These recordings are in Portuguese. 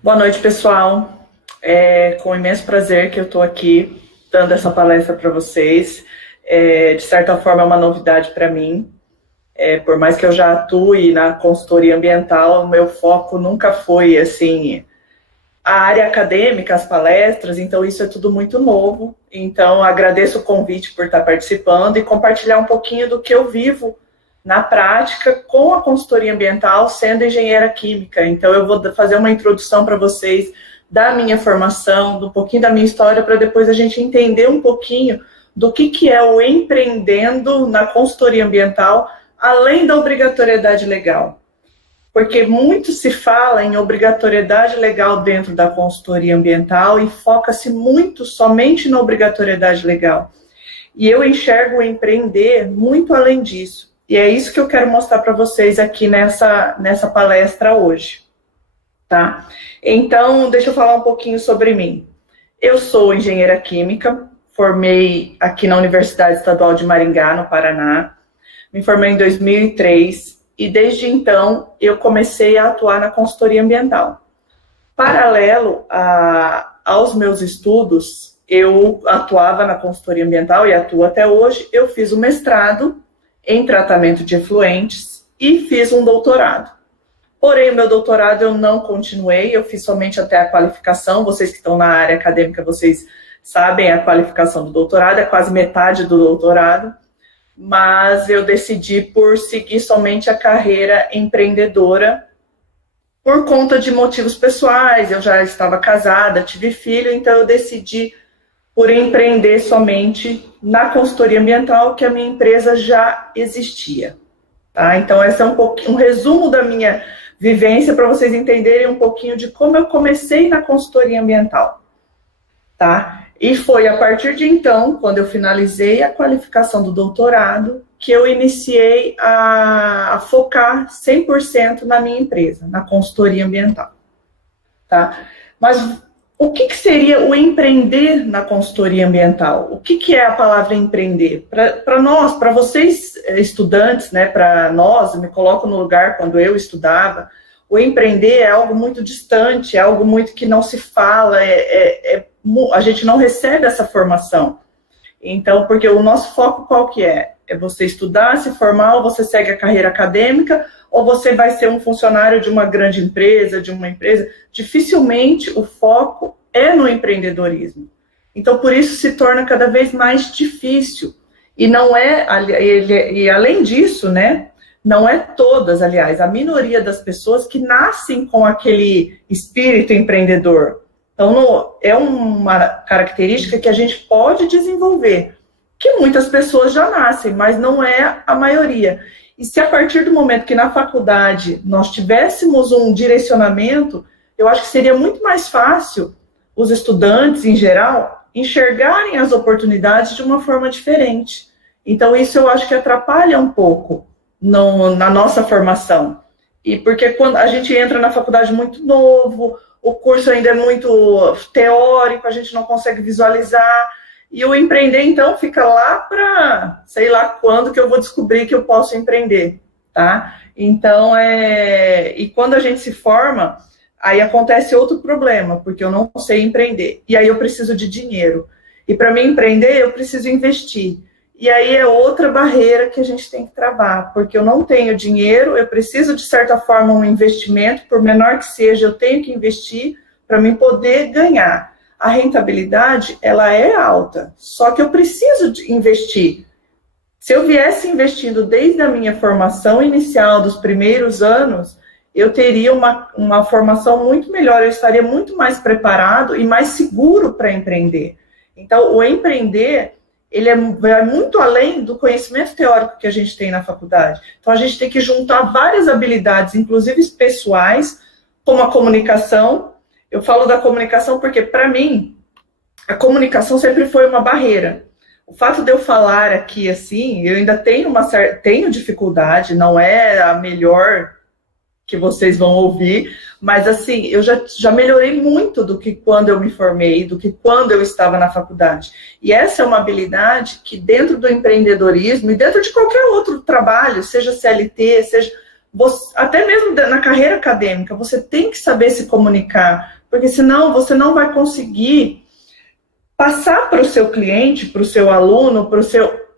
Boa noite, pessoal. É com imenso prazer que eu estou aqui dando essa palestra para vocês. De certa forma, é uma novidade para mim. Por mais que eu já atue na consultoria ambiental, o meu foco nunca foi assim a área acadêmica, as palestras, então isso é tudo muito novo. Então, agradeço o convite por estar participando e compartilhar um pouquinho do que eu vivo na prática com a consultoria ambiental, sendo engenheira química. Então, eu vou fazer uma introdução para vocês da minha formação, um pouquinho da minha história, para depois a gente entender um pouquinho do que é o empreendendo na consultoria ambiental, além da obrigatoriedade legal. Porque muito se fala em obrigatoriedade legal dentro da consultoria ambiental e foca-se muito somente na obrigatoriedade legal. E eu enxergo o empreender muito além disso. E é isso que eu quero mostrar para vocês aqui nessa palestra hoje. Tá? Então, deixa eu falar um pouquinho sobre mim. Eu sou engenheira química, formei aqui na Universidade Estadual de Maringá, no Paraná. Me formei em 2003 e desde então eu comecei a atuar na consultoria ambiental. Paralelo aos meus estudos, eu atuava na consultoria ambiental e atuo até hoje. Eu fiz o mestrado em tratamento de efluentes e fiz um doutorado. Porém, o meu doutorado eu não continuei, eu fiz somente até a qualificação. Vocês que estão na área acadêmica, vocês sabem a qualificação do doutorado, é quase metade do doutorado. Mas eu decidi por seguir somente a carreira empreendedora por conta de motivos pessoais. Eu já estava casada, tive filho, então eu decidi por empreender somente na consultoria ambiental, que a minha empresa já existia. Tá? Então, esse é um resumo da minha vivência para vocês entenderem um pouquinho de como eu comecei na consultoria ambiental. Tá? E foi a partir de então, quando eu finalizei a qualificação do doutorado, que eu iniciei a focar 100% na minha empresa, na consultoria ambiental. Tá? Mas o que seria o empreender na consultoria ambiental? O que é a palavra empreender? Para nós, para vocês estudantes, né, para nós, eu me coloco no lugar quando eu estudava, o empreender é algo muito distante, é algo muito que não se fala, a gente não recebe essa formação. Então, porque o nosso foco qual que é? É você estudar, se formar, ou você segue a carreira acadêmica, ou você vai ser um funcionário de uma grande empresa, de uma empresa. Dificilmente o foco é no empreendedorismo. Então, por isso se torna cada vez mais difícil. E não é, e além disso, né, não é todas, aliás, a minoria das pessoas que nascem com aquele espírito empreendedor. Então, é uma característica que a gente pode desenvolver, que muitas pessoas já nascem, mas não é a maioria. E se a partir do momento que na faculdade nós tivéssemos um direcionamento, eu acho que seria muito mais fácil os estudantes, em geral, enxergarem as oportunidades de uma forma diferente. Então, isso eu acho que atrapalha um pouco na nossa formação. E porque quando a gente entra na faculdade muito novo, o curso ainda é muito teórico, a gente não consegue visualizar. E o empreender, então, fica lá para, sei lá quando que eu vou descobrir que eu posso empreender, tá? Então, e quando a gente se forma, aí acontece outro problema, porque eu não sei empreender. E aí eu preciso de dinheiro. E para mim empreender, eu preciso investir. E aí é outra barreira que a gente tem que travar, porque eu não tenho dinheiro, eu preciso, de certa forma, um investimento, por menor que seja, eu tenho que investir para mim poder ganhar. A rentabilidade, ela é alta, só que eu preciso de investir. Se eu viesse investindo desde a minha formação inicial, dos primeiros anos, eu teria uma formação muito melhor, eu estaria muito mais preparado e mais seguro para empreender. Então, o empreender, ele vai muito além do conhecimento teórico que a gente tem na faculdade. Então, a gente tem que juntar várias habilidades, inclusive pessoais, como a comunicação. Eu falo da comunicação porque, para mim, a comunicação sempre foi uma barreira. O fato de eu falar aqui assim, eu ainda tenho dificuldade, não é a melhor que vocês vão ouvir, mas assim, eu já melhorei muito do que quando eu me formei, do que quando eu estava na faculdade. E essa é uma habilidade que dentro do empreendedorismo e dentro de qualquer outro trabalho, seja CLT, seja até mesmo na carreira acadêmica, você tem que saber se comunicar, porque senão você não vai conseguir passar para o seu cliente, para o seu aluno, para o seu...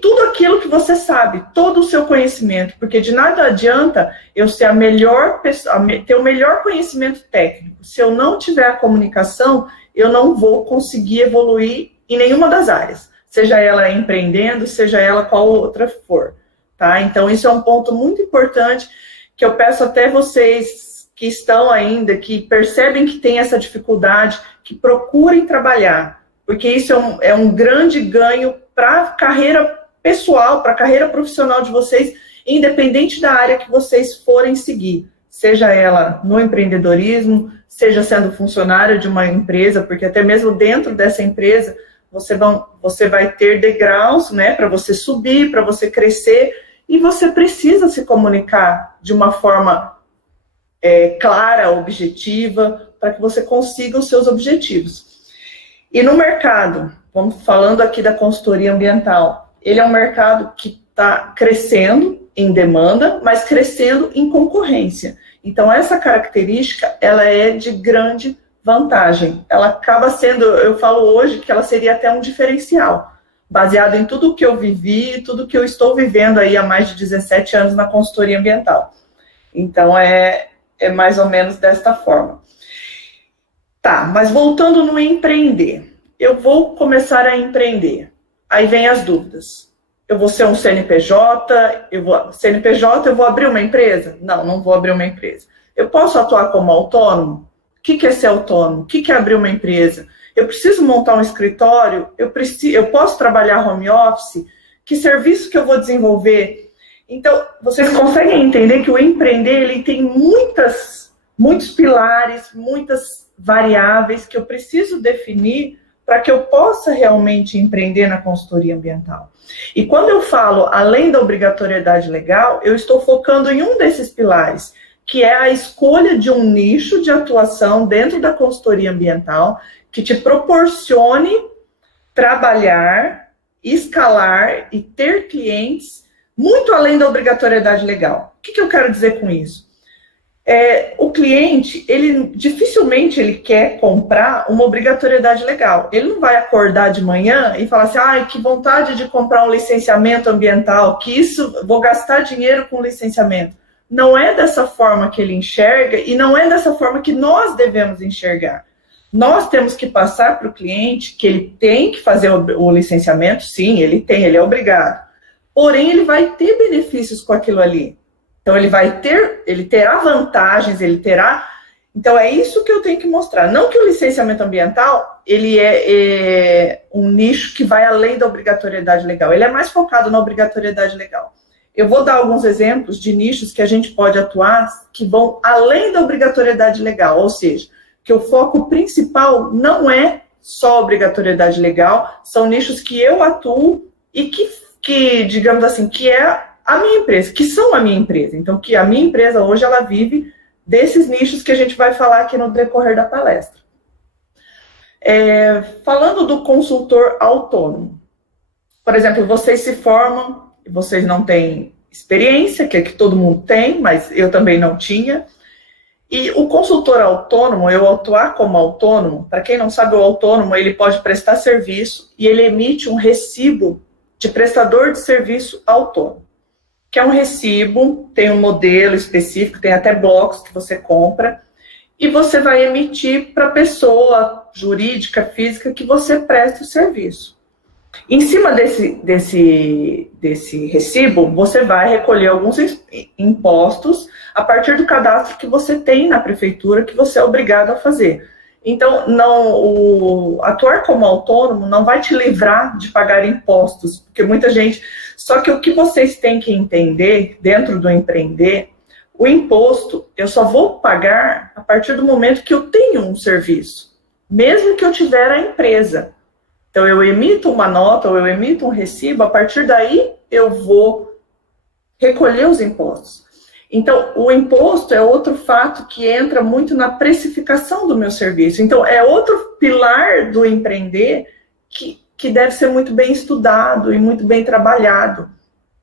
tudo aquilo que você sabe, todo o seu conhecimento, porque de nada adianta eu ser a melhor pessoa, ter o melhor conhecimento técnico. Se eu não tiver a comunicação, eu não vou conseguir evoluir em nenhuma das áreas, seja ela empreendendo, seja ela qual outra for, tá? Então, isso é um ponto muito importante que eu peço até vocês que estão ainda, que percebem que tem essa dificuldade, que procurem trabalhar, porque isso é um grande ganho para a carreira pessoal, para a carreira profissional de vocês, independente da área que vocês forem seguir, seja ela no empreendedorismo, seja sendo funcionário de uma empresa, porque até mesmo dentro dessa empresa, você vai ter degraus, né, para você subir, para você crescer, e você precisa se comunicar de uma forma clara, objetiva, para que você consiga os seus objetivos. E no mercado, vamos falando aqui da consultoria ambiental, ele é um mercado que está crescendo em demanda, mas crescendo em concorrência. Então, essa característica, ela é de grande vantagem. Ela acaba sendo, eu falo hoje, que ela seria até um diferencial, baseado em tudo que eu vivi, tudo que eu estou vivendo aí há mais de 17 anos na consultoria ambiental. Então, é mais ou menos desta forma. Tá, mas voltando no empreender. Eu vou começar a empreender. Aí vem as dúvidas. Eu vou ser um CNPJ? CNPJ, eu vou abrir uma empresa? Não, não vou abrir uma empresa. Eu posso atuar como autônomo? O que é ser autônomo? O que é abrir uma empresa? Eu preciso montar um escritório? Eu posso trabalhar home office? Que serviço que eu vou desenvolver? Então, vocês conseguem entender que o empreender, ele tem muitos pilares, muitas variáveis que eu preciso definir para que eu possa realmente empreender na consultoria ambiental. E quando eu falo além da obrigatoriedade legal, eu estou focando em um desses pilares, que é a escolha de um nicho de atuação dentro da consultoria ambiental que te proporcione trabalhar, escalar e ter clientes muito além da obrigatoriedade legal. O que eu quero dizer com isso? O cliente, dificilmente ele quer comprar uma obrigatoriedade legal. Ele não vai acordar de manhã e falar assim, ai, que vontade de comprar um licenciamento ambiental, vou gastar dinheiro com licenciamento. Não é dessa forma que ele enxerga e não é dessa forma que nós devemos enxergar. Nós temos que passar para o cliente que ele tem que fazer o licenciamento, sim, ele é obrigado. Porém, ele vai ter benefícios com aquilo ali. Então, ele terá vantagens, ele terá... Então, é isso que eu tenho que mostrar. Não que o licenciamento ambiental, ele é um nicho que vai além da obrigatoriedade legal. Ele é mais focado na obrigatoriedade legal. Eu vou dar alguns exemplos de nichos que a gente pode atuar que vão além da obrigatoriedade legal. Ou seja, que o foco principal não é só obrigatoriedade legal, são nichos que eu atuo e que digamos assim, que é a minha empresa, que são a minha empresa. Então, que a minha empresa hoje, ela vive desses nichos que a gente vai falar aqui no decorrer da palestra. Falando do consultor autônomo. Por exemplo, vocês se formam, vocês não têm experiência, que é que todo mundo tem, mas eu também não tinha. E o consultor autônomo, eu atuar como autônomo, para quem não sabe, o autônomo, ele pode prestar serviço e ele emite um recibo de prestador de serviço autônomo, que é um recibo, tem um modelo específico, tem até blocos que você compra, e você vai emitir para a pessoa jurídica, física, que você presta o serviço. Em cima desse recibo, você vai recolher alguns impostos a partir do cadastro que você tem na prefeitura, que você é obrigado a fazer. Então, atuar como autônomo não vai te livrar de pagar impostos, porque muita gente... Só que o que vocês têm que entender, dentro do empreender, o imposto eu só vou pagar a partir do momento que eu tenho um serviço, mesmo que eu tiver a empresa. Então, eu emito uma nota ou eu emito um recibo, a partir daí eu vou recolher os impostos. Então, o imposto é outro fato que entra muito na precificação do meu serviço. Então, é outro pilar do empreender que deve ser muito bem estudado e muito bem trabalhado.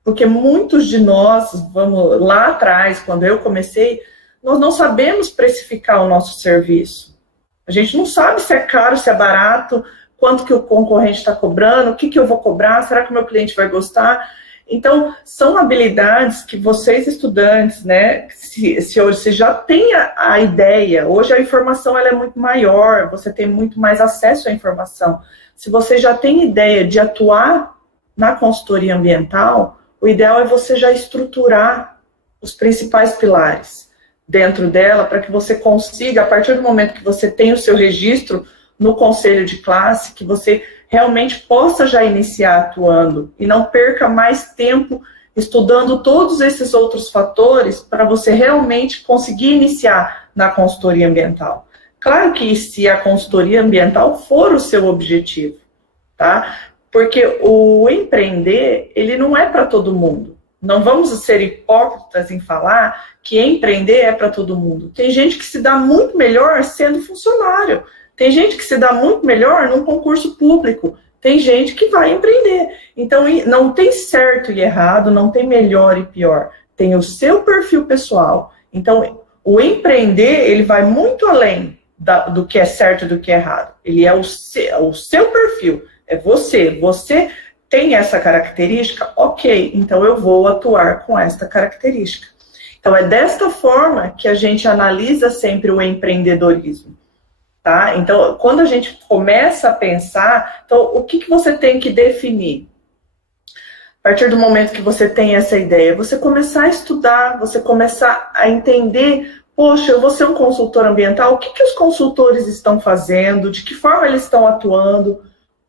Porque muitos de nós, vamos lá atrás, quando eu comecei, nós não sabemos precificar o nosso serviço. A gente não sabe se é caro, se é barato, quanto que o concorrente está cobrando, o que eu vou cobrar, será que o meu cliente vai gostar? Então, são habilidades que vocês, estudantes, né, se hoje você já tem a ideia, hoje a informação ela é muito maior, você tem muito mais acesso à informação. Se você já tem ideia de atuar na consultoria ambiental, o ideal é você já estruturar os principais pilares dentro dela, para que você consiga, a partir do momento que você tem o seu registro no conselho de classe, que você realmente possa já iniciar atuando e não perca mais tempo estudando todos esses outros fatores para você realmente conseguir iniciar na consultoria ambiental. Claro que se a consultoria ambiental for o seu objetivo, tá? Porque o empreender, ele não é para todo mundo. Não vamos ser hipócritas em falar que empreender é para todo mundo. Tem gente que se dá muito melhor sendo funcionário. Tem gente que se dá muito melhor num concurso público. Tem gente que vai empreender. Então, não tem certo e errado, não tem melhor e pior. Tem o seu perfil pessoal. Então, o empreender, ele vai muito além do que é certo e do que é errado. Ele é o seu perfil. É você. Você tem essa característica? Ok, então eu vou atuar com esta característica. Então, é desta forma que a gente analisa sempre o empreendedorismo. Tá? Então, quando a gente começa a pensar, então, o que você tem que definir? A partir do momento que você tem essa ideia, você começar a estudar, você começar a entender, poxa, eu vou ser um consultor ambiental, o que os consultores estão fazendo, de que forma eles estão atuando,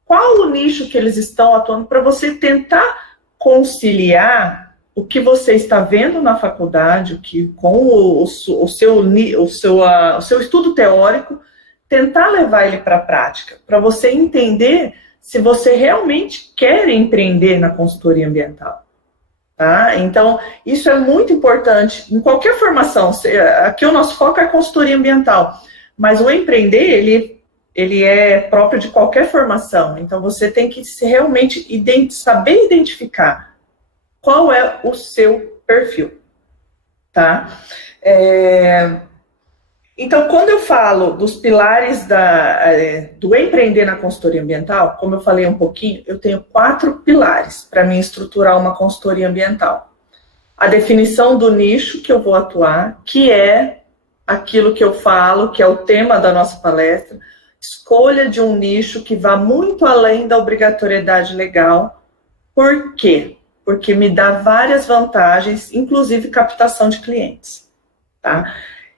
qual o nicho que eles estão atuando, para você tentar conciliar o que você está vendo na faculdade, com o seu estudo teórico, tentar levar ele para a prática, para você entender se você realmente quer empreender na consultoria ambiental. Tá? Então, isso é muito importante em qualquer formação. Aqui o nosso foco é a consultoria ambiental, mas o empreender, ele é próprio de qualquer formação. Então, você tem que realmente saber identificar qual é o seu perfil. Tá? Então, quando eu falo dos pilares do empreender na consultoria ambiental, como eu falei um pouquinho, eu tenho 4 pilares para mim estruturar uma consultoria ambiental. A definição do nicho que eu vou atuar, que é aquilo que eu falo, que é o tema da nossa palestra, escolha de um nicho que vá muito além da obrigatoriedade legal. Por quê? Porque me dá várias vantagens, inclusive captação de clientes. Tá?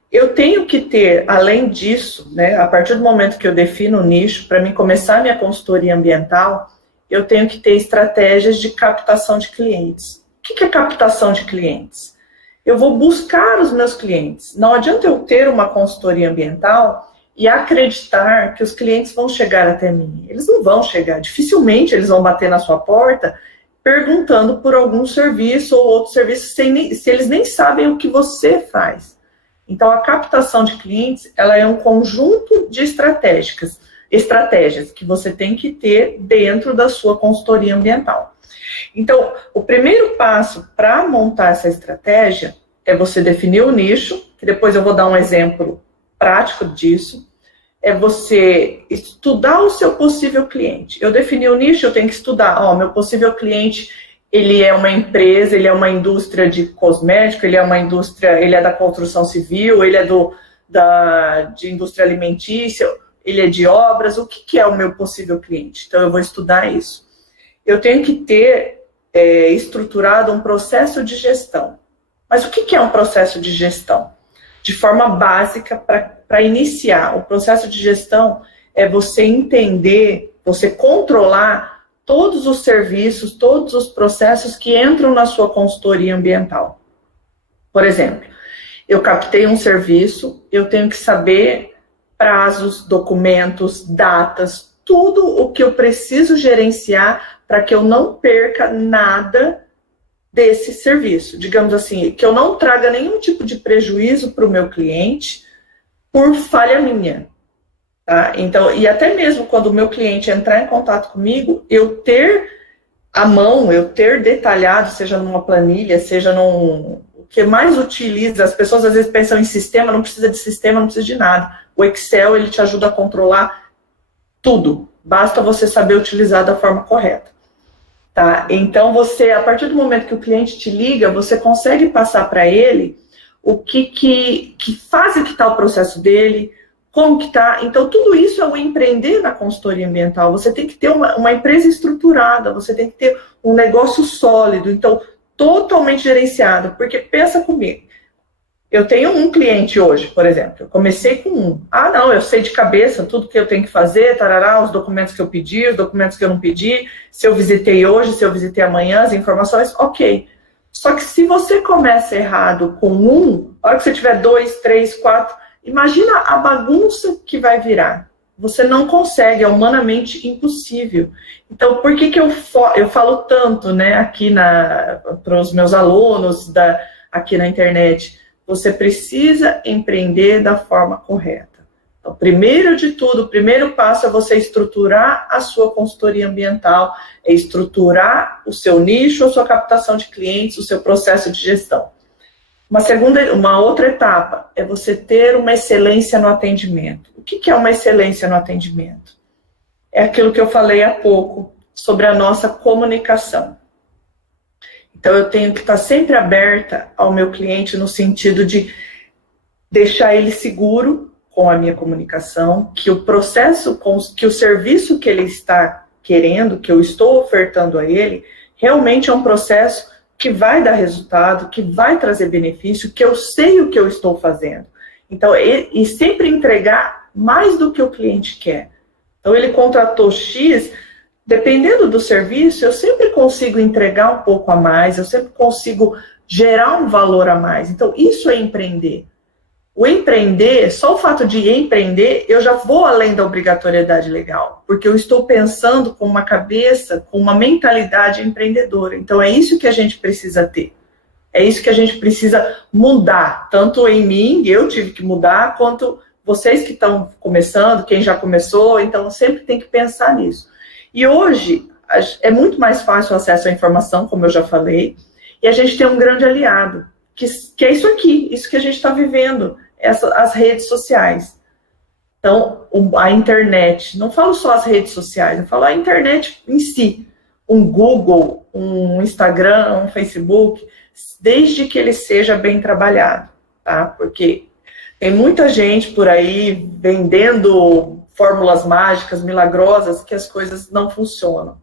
Eu tenho que ter, além disso, né, a partir do momento que eu defino o nicho, para mim começar a minha consultoria ambiental, eu tenho que ter estratégias de captação de clientes. O que é captação de clientes? Eu vou buscar os meus clientes. Não adianta eu ter uma consultoria ambiental e acreditar que os clientes vão chegar até mim. Eles não vão chegar, dificilmente eles vão bater na sua porta perguntando por algum serviço ou outro serviço, se eles nem sabem o que você faz. Então, a captação de clientes, ela é um conjunto de estratégias que você tem que ter dentro da sua consultoria ambiental. Então, o primeiro passo para montar essa estratégia é você definir o nicho, que depois eu vou dar um exemplo prático disso, é você estudar o seu possível cliente. Eu defini o nicho, eu tenho que estudar, meu possível cliente, ele é uma empresa, ele é uma indústria de cosmético, ele é uma indústria, ele é da construção civil, ele é de indústria alimentícia, ele é de obras, o que é o meu possível cliente? Então, eu vou estudar isso. Eu tenho que ter estruturado um processo de gestão. Mas o que é um processo de gestão? De forma básica, para iniciar, o processo de gestão é você entender, você controlar todos os serviços, todos os processos que entram na sua consultoria ambiental. Por exemplo, eu captei um serviço, eu tenho que saber prazos, documentos, datas, tudo o que eu preciso gerenciar para que eu não perca nada desse serviço. Digamos assim, que eu não traga nenhum tipo de prejuízo para o meu cliente por falha minha. Tá? Então, e até mesmo quando o meu cliente entrar em contato comigo, eu ter à mão, eu ter detalhado, seja numa planilha, seja num... O que mais utiliza, as pessoas às vezes pensam em sistema, não precisa de sistema, não precisa de nada. O Excel, ele te ajuda a controlar tudo. Basta você saber utilizar da forma correta. Tá? Então, você, a partir do momento que o cliente te liga, você consegue passar para ele o que fase que está o processo dele, como que está. Então, tudo isso é o empreender na consultoria ambiental. Você tem que ter uma empresa estruturada, você tem que ter um negócio sólido, então, totalmente gerenciado. Porque, pensa comigo, eu tenho um cliente hoje, por exemplo, eu comecei com um. Ah, não, eu sei de cabeça tudo que eu tenho que fazer, tarará, os documentos que eu pedi, os documentos que eu não pedi, se eu visitei hoje, se eu visitei amanhã, as informações, ok. Só que se você começa errado com um, a hora que você tiver 2, 3, 4, imagina a bagunça que vai virar. Você não consegue, é humanamente impossível. Então, por que eu falo tanto, né, aqui para os meus alunos, aqui na internet? Você precisa empreender da forma correta. Então, primeiro de tudo, o primeiro passo é você estruturar a sua consultoria ambiental, é estruturar o seu nicho, a sua captação de clientes, o seu processo de gestão. Uma outra etapa é você ter uma excelência no atendimento. O que é uma excelência no atendimento? É aquilo que eu falei há pouco sobre a nossa comunicação. Então, eu tenho que estar sempre aberta ao meu cliente no sentido de deixar ele seguro com a minha comunicação, que o processo, que o serviço que ele está querendo, que eu estou ofertando a ele, realmente é um processo que vai dar resultado, que vai trazer benefício, que eu sei o que eu estou fazendo. Então, e sempre entregar mais do que o cliente quer. Então, ele contratou X... Dependendo do serviço, eu sempre consigo entregar um pouco a mais, eu sempre consigo gerar um valor a mais. Então, isso é empreender. O empreender, só o fato de empreender, eu já vou além da obrigatoriedade legal, porque eu estou pensando com uma cabeça, com uma mentalidade empreendedora. Então, é isso que a gente precisa ter. É isso que a gente precisa mudar, tanto em mim, eu tive que mudar, quanto vocês que estão começando, quem já começou, então sempre tem que pensar nisso. E hoje é muito mais fácil o acesso à informação, como eu já falei, e a gente tem um grande aliado, que é isso aqui, isso que a gente está vivendo, as redes sociais. Então, a internet, não falo só as redes sociais, eu falo a internet em si, um Google, um Instagram, um Facebook, desde que ele seja bem trabalhado, tá? Porque tem muita gente por aí vendendo fórmulas mágicas, milagrosas, que as coisas não funcionam.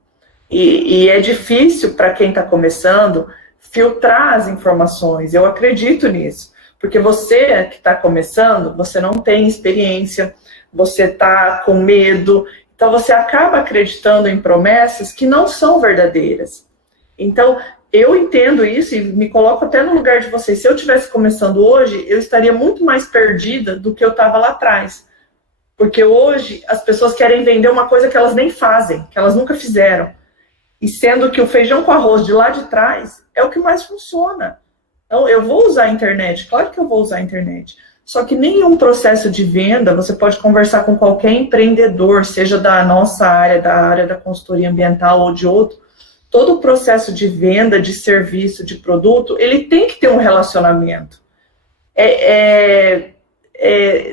E é difícil para quem está começando filtrar as informações, eu acredito nisso, porque você que está começando, você não tem experiência, você está com medo, então você acaba acreditando em promessas que não são verdadeiras. Então, eu entendo isso e me coloco até no lugar de vocês. Se eu estivesse começando hoje, eu estaria muito mais perdida do que eu estava lá atrás. Porque hoje as pessoas querem vender uma coisa que elas nem fazem, que elas nunca fizeram. E sendo que o feijão com arroz de lá de trás é o que mais funciona. Então, eu vou usar a internet, claro que eu vou usar a internet. Só que nenhum processo de venda, você pode conversar com qualquer empreendedor, seja da nossa área, da área da consultoria ambiental ou de outro, todo o processo de venda, de serviço, de produto, ele tem que ter um relacionamento.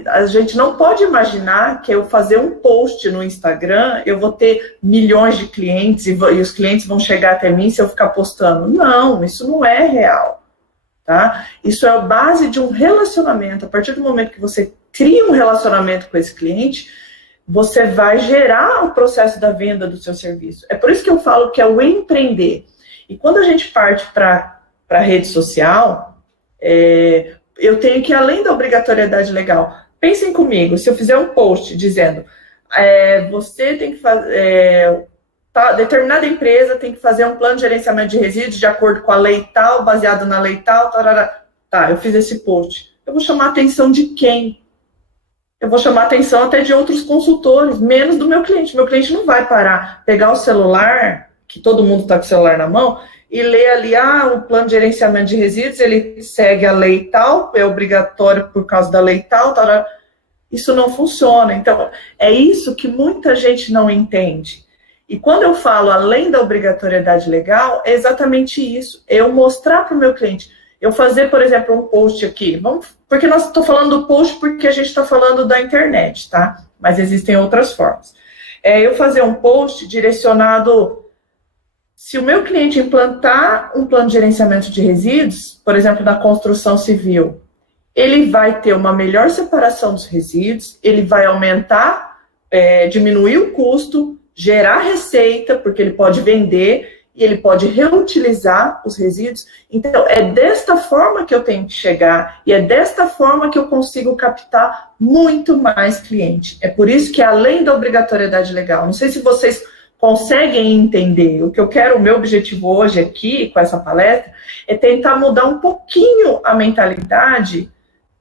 A gente não pode imaginar que eu fazer um post no Instagram, eu vou ter milhões de clientes e os clientes vão chegar até mim se eu ficar postando. Não, isso não é real. Tá? Isso é a base de um relacionamento. A partir do momento que você cria um relacionamento com esse cliente, você vai gerar o processo da venda do seu serviço. É por isso que eu falo que é o empreender. E quando a gente parte para a rede social, eu tenho que ir além da obrigatoriedade legal. Pensem comigo, se eu fizer um post dizendo você tem que fazer... determinada empresa tem que fazer um plano de gerenciamento de resíduos de acordo com a lei tal, baseado na lei tal, tarará. Tá, eu fiz esse post. Eu vou chamar a atenção de quem? Eu vou chamar a atenção até de outros consultores, menos do meu cliente. Meu cliente não vai parar, pegar o celular, que todo mundo está com o celular na mão, e ler ali, o plano de gerenciamento de resíduos, ele segue a lei tal, é obrigatório por causa da lei tal, tarará. Isso não funciona. Então, é isso que muita gente não entende. E quando eu falo além da obrigatoriedade legal, é exatamente isso. É eu mostrar para o meu cliente. Eu fazer, por exemplo, um post aqui. Porque nós estou falando do post porque a gente está falando da internet, tá? Mas existem outras formas. Eu fazer um post direcionado. Se o meu cliente implantar um plano de gerenciamento de resíduos, por exemplo, da construção civil, ele vai ter uma melhor separação dos resíduos, ele vai aumentar, diminuir o custo, gerar receita, porque ele pode vender e ele pode reutilizar os resíduos. Então, é desta forma que eu tenho que chegar e é desta forma que eu consigo captar muito mais cliente. É por isso que, além da obrigatoriedade legal, não sei se vocês conseguem entender. O que eu quero, o meu objetivo hoje aqui, com essa palestra, é tentar mudar um pouquinho a mentalidade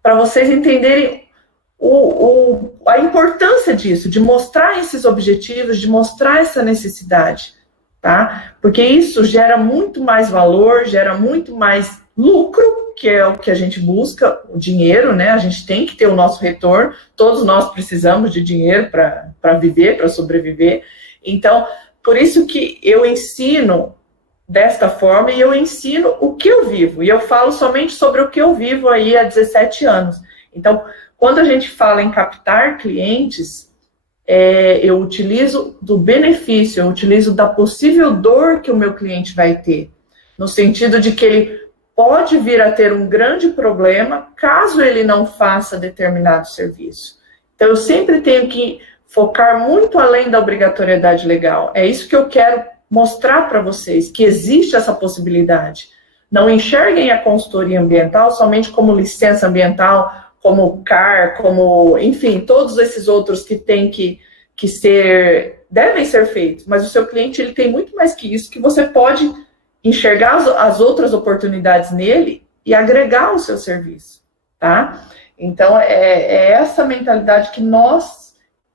para vocês entenderem a importância disso, de mostrar esses objetivos, de mostrar essa necessidade, tá? Porque isso gera muito mais valor, gera muito mais lucro, que é o que a gente busca, o dinheiro, né? A gente tem que ter o nosso retorno, todos nós precisamos de dinheiro para viver, para sobreviver. Então, por isso que eu ensino desta forma e eu ensino o que eu vivo. E eu falo somente sobre o que eu vivo aí há 17 anos. Então, quando a gente fala em captar clientes, eu utilizo do benefício, eu utilizo da possível dor que o meu cliente vai ter, no sentido de que ele pode vir a ter um grande problema caso ele não faça determinado serviço. Então, eu sempre tenho que focar muito além da obrigatoriedade legal. É isso que eu quero mostrar para vocês, que existe essa possibilidade. Não enxerguem a consultoria ambiental somente como licença ambiental, como CAR, como, enfim, todos esses outros que têm que devem ser feitos, mas o seu cliente ele tem muito mais que isso, que você pode enxergar as outras oportunidades nele e agregar o seu serviço, tá? Então, é essa mentalidade que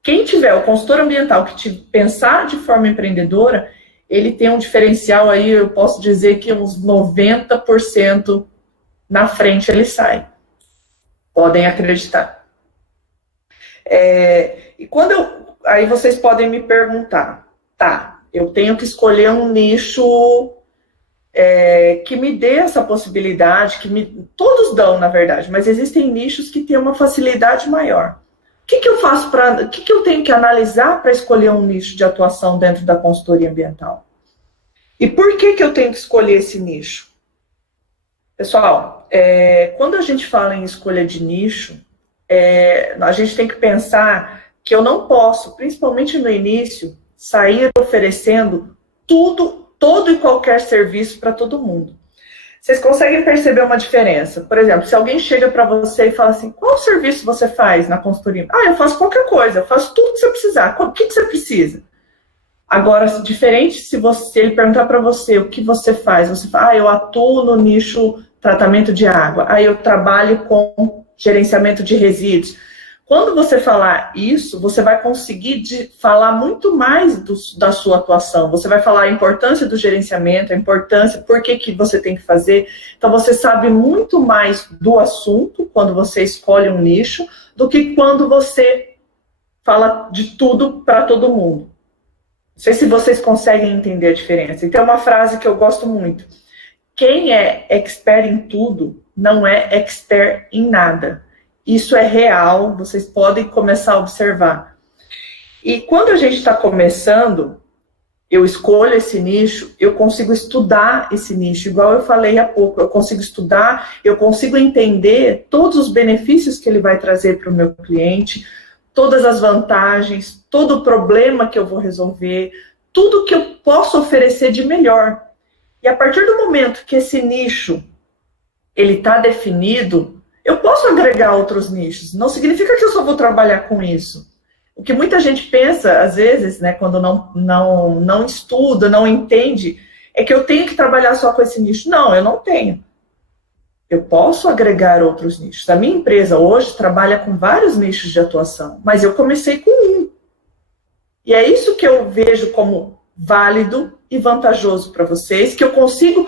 quem tiver o consultor ambiental que pensar de forma empreendedora, ele tem um diferencial aí, eu posso dizer que uns 90% na frente ele sai. Podem acreditar. E aí vocês podem me perguntar, tá, eu tenho que escolher um nicho que me dê essa possibilidade, todos dão, na verdade, mas existem nichos que têm uma facilidade maior. O que eu faço o que eu tenho que analisar para escolher um nicho de atuação dentro da consultoria ambiental? E por que eu tenho que escolher esse nicho? Pessoal, quando a gente fala em escolha de nicho, a gente tem que pensar que eu não posso, principalmente no início, sair oferecendo todo e qualquer serviço para todo mundo. Vocês conseguem perceber uma diferença? Por exemplo, se alguém chega para você e fala assim, qual serviço você faz na consultoria? Eu faço qualquer coisa, eu faço tudo que você precisar. O que você precisa? Agora, diferente se ele perguntar para você o que você faz, você fala, eu atuo no nicho tratamento de água, eu trabalho com gerenciamento de resíduos. Quando você falar isso, você vai conseguir falar muito mais da sua atuação. Você vai falar a importância do gerenciamento, a importância, por que você tem que fazer. Então, você sabe muito mais do assunto quando você escolhe um nicho do que quando você fala de tudo para todo mundo. Não sei se vocês conseguem entender a diferença. Então, uma frase que eu gosto muito. Quem é expert em tudo não é expert em nada. Isso é real, vocês podem começar a observar. E quando a gente está começando, eu escolho esse nicho, eu consigo estudar esse nicho, igual eu falei há pouco, eu consigo estudar, eu consigo entender todos os benefícios que ele vai trazer para o meu cliente, todas as vantagens, todo o problema que eu vou resolver, tudo que eu posso oferecer de melhor. E a partir do momento que esse nicho ele está definido, eu posso agregar outros nichos. Não significa que eu só vou trabalhar com isso. O que muita gente pensa, às vezes, né, quando não estuda, não entende, é que eu tenho que trabalhar só com esse nicho. Não, eu não tenho. Eu posso agregar outros nichos. A minha empresa hoje trabalha com vários nichos de atuação, mas eu comecei com um. E é isso que eu vejo como válido e vantajoso para vocês, que eu consigo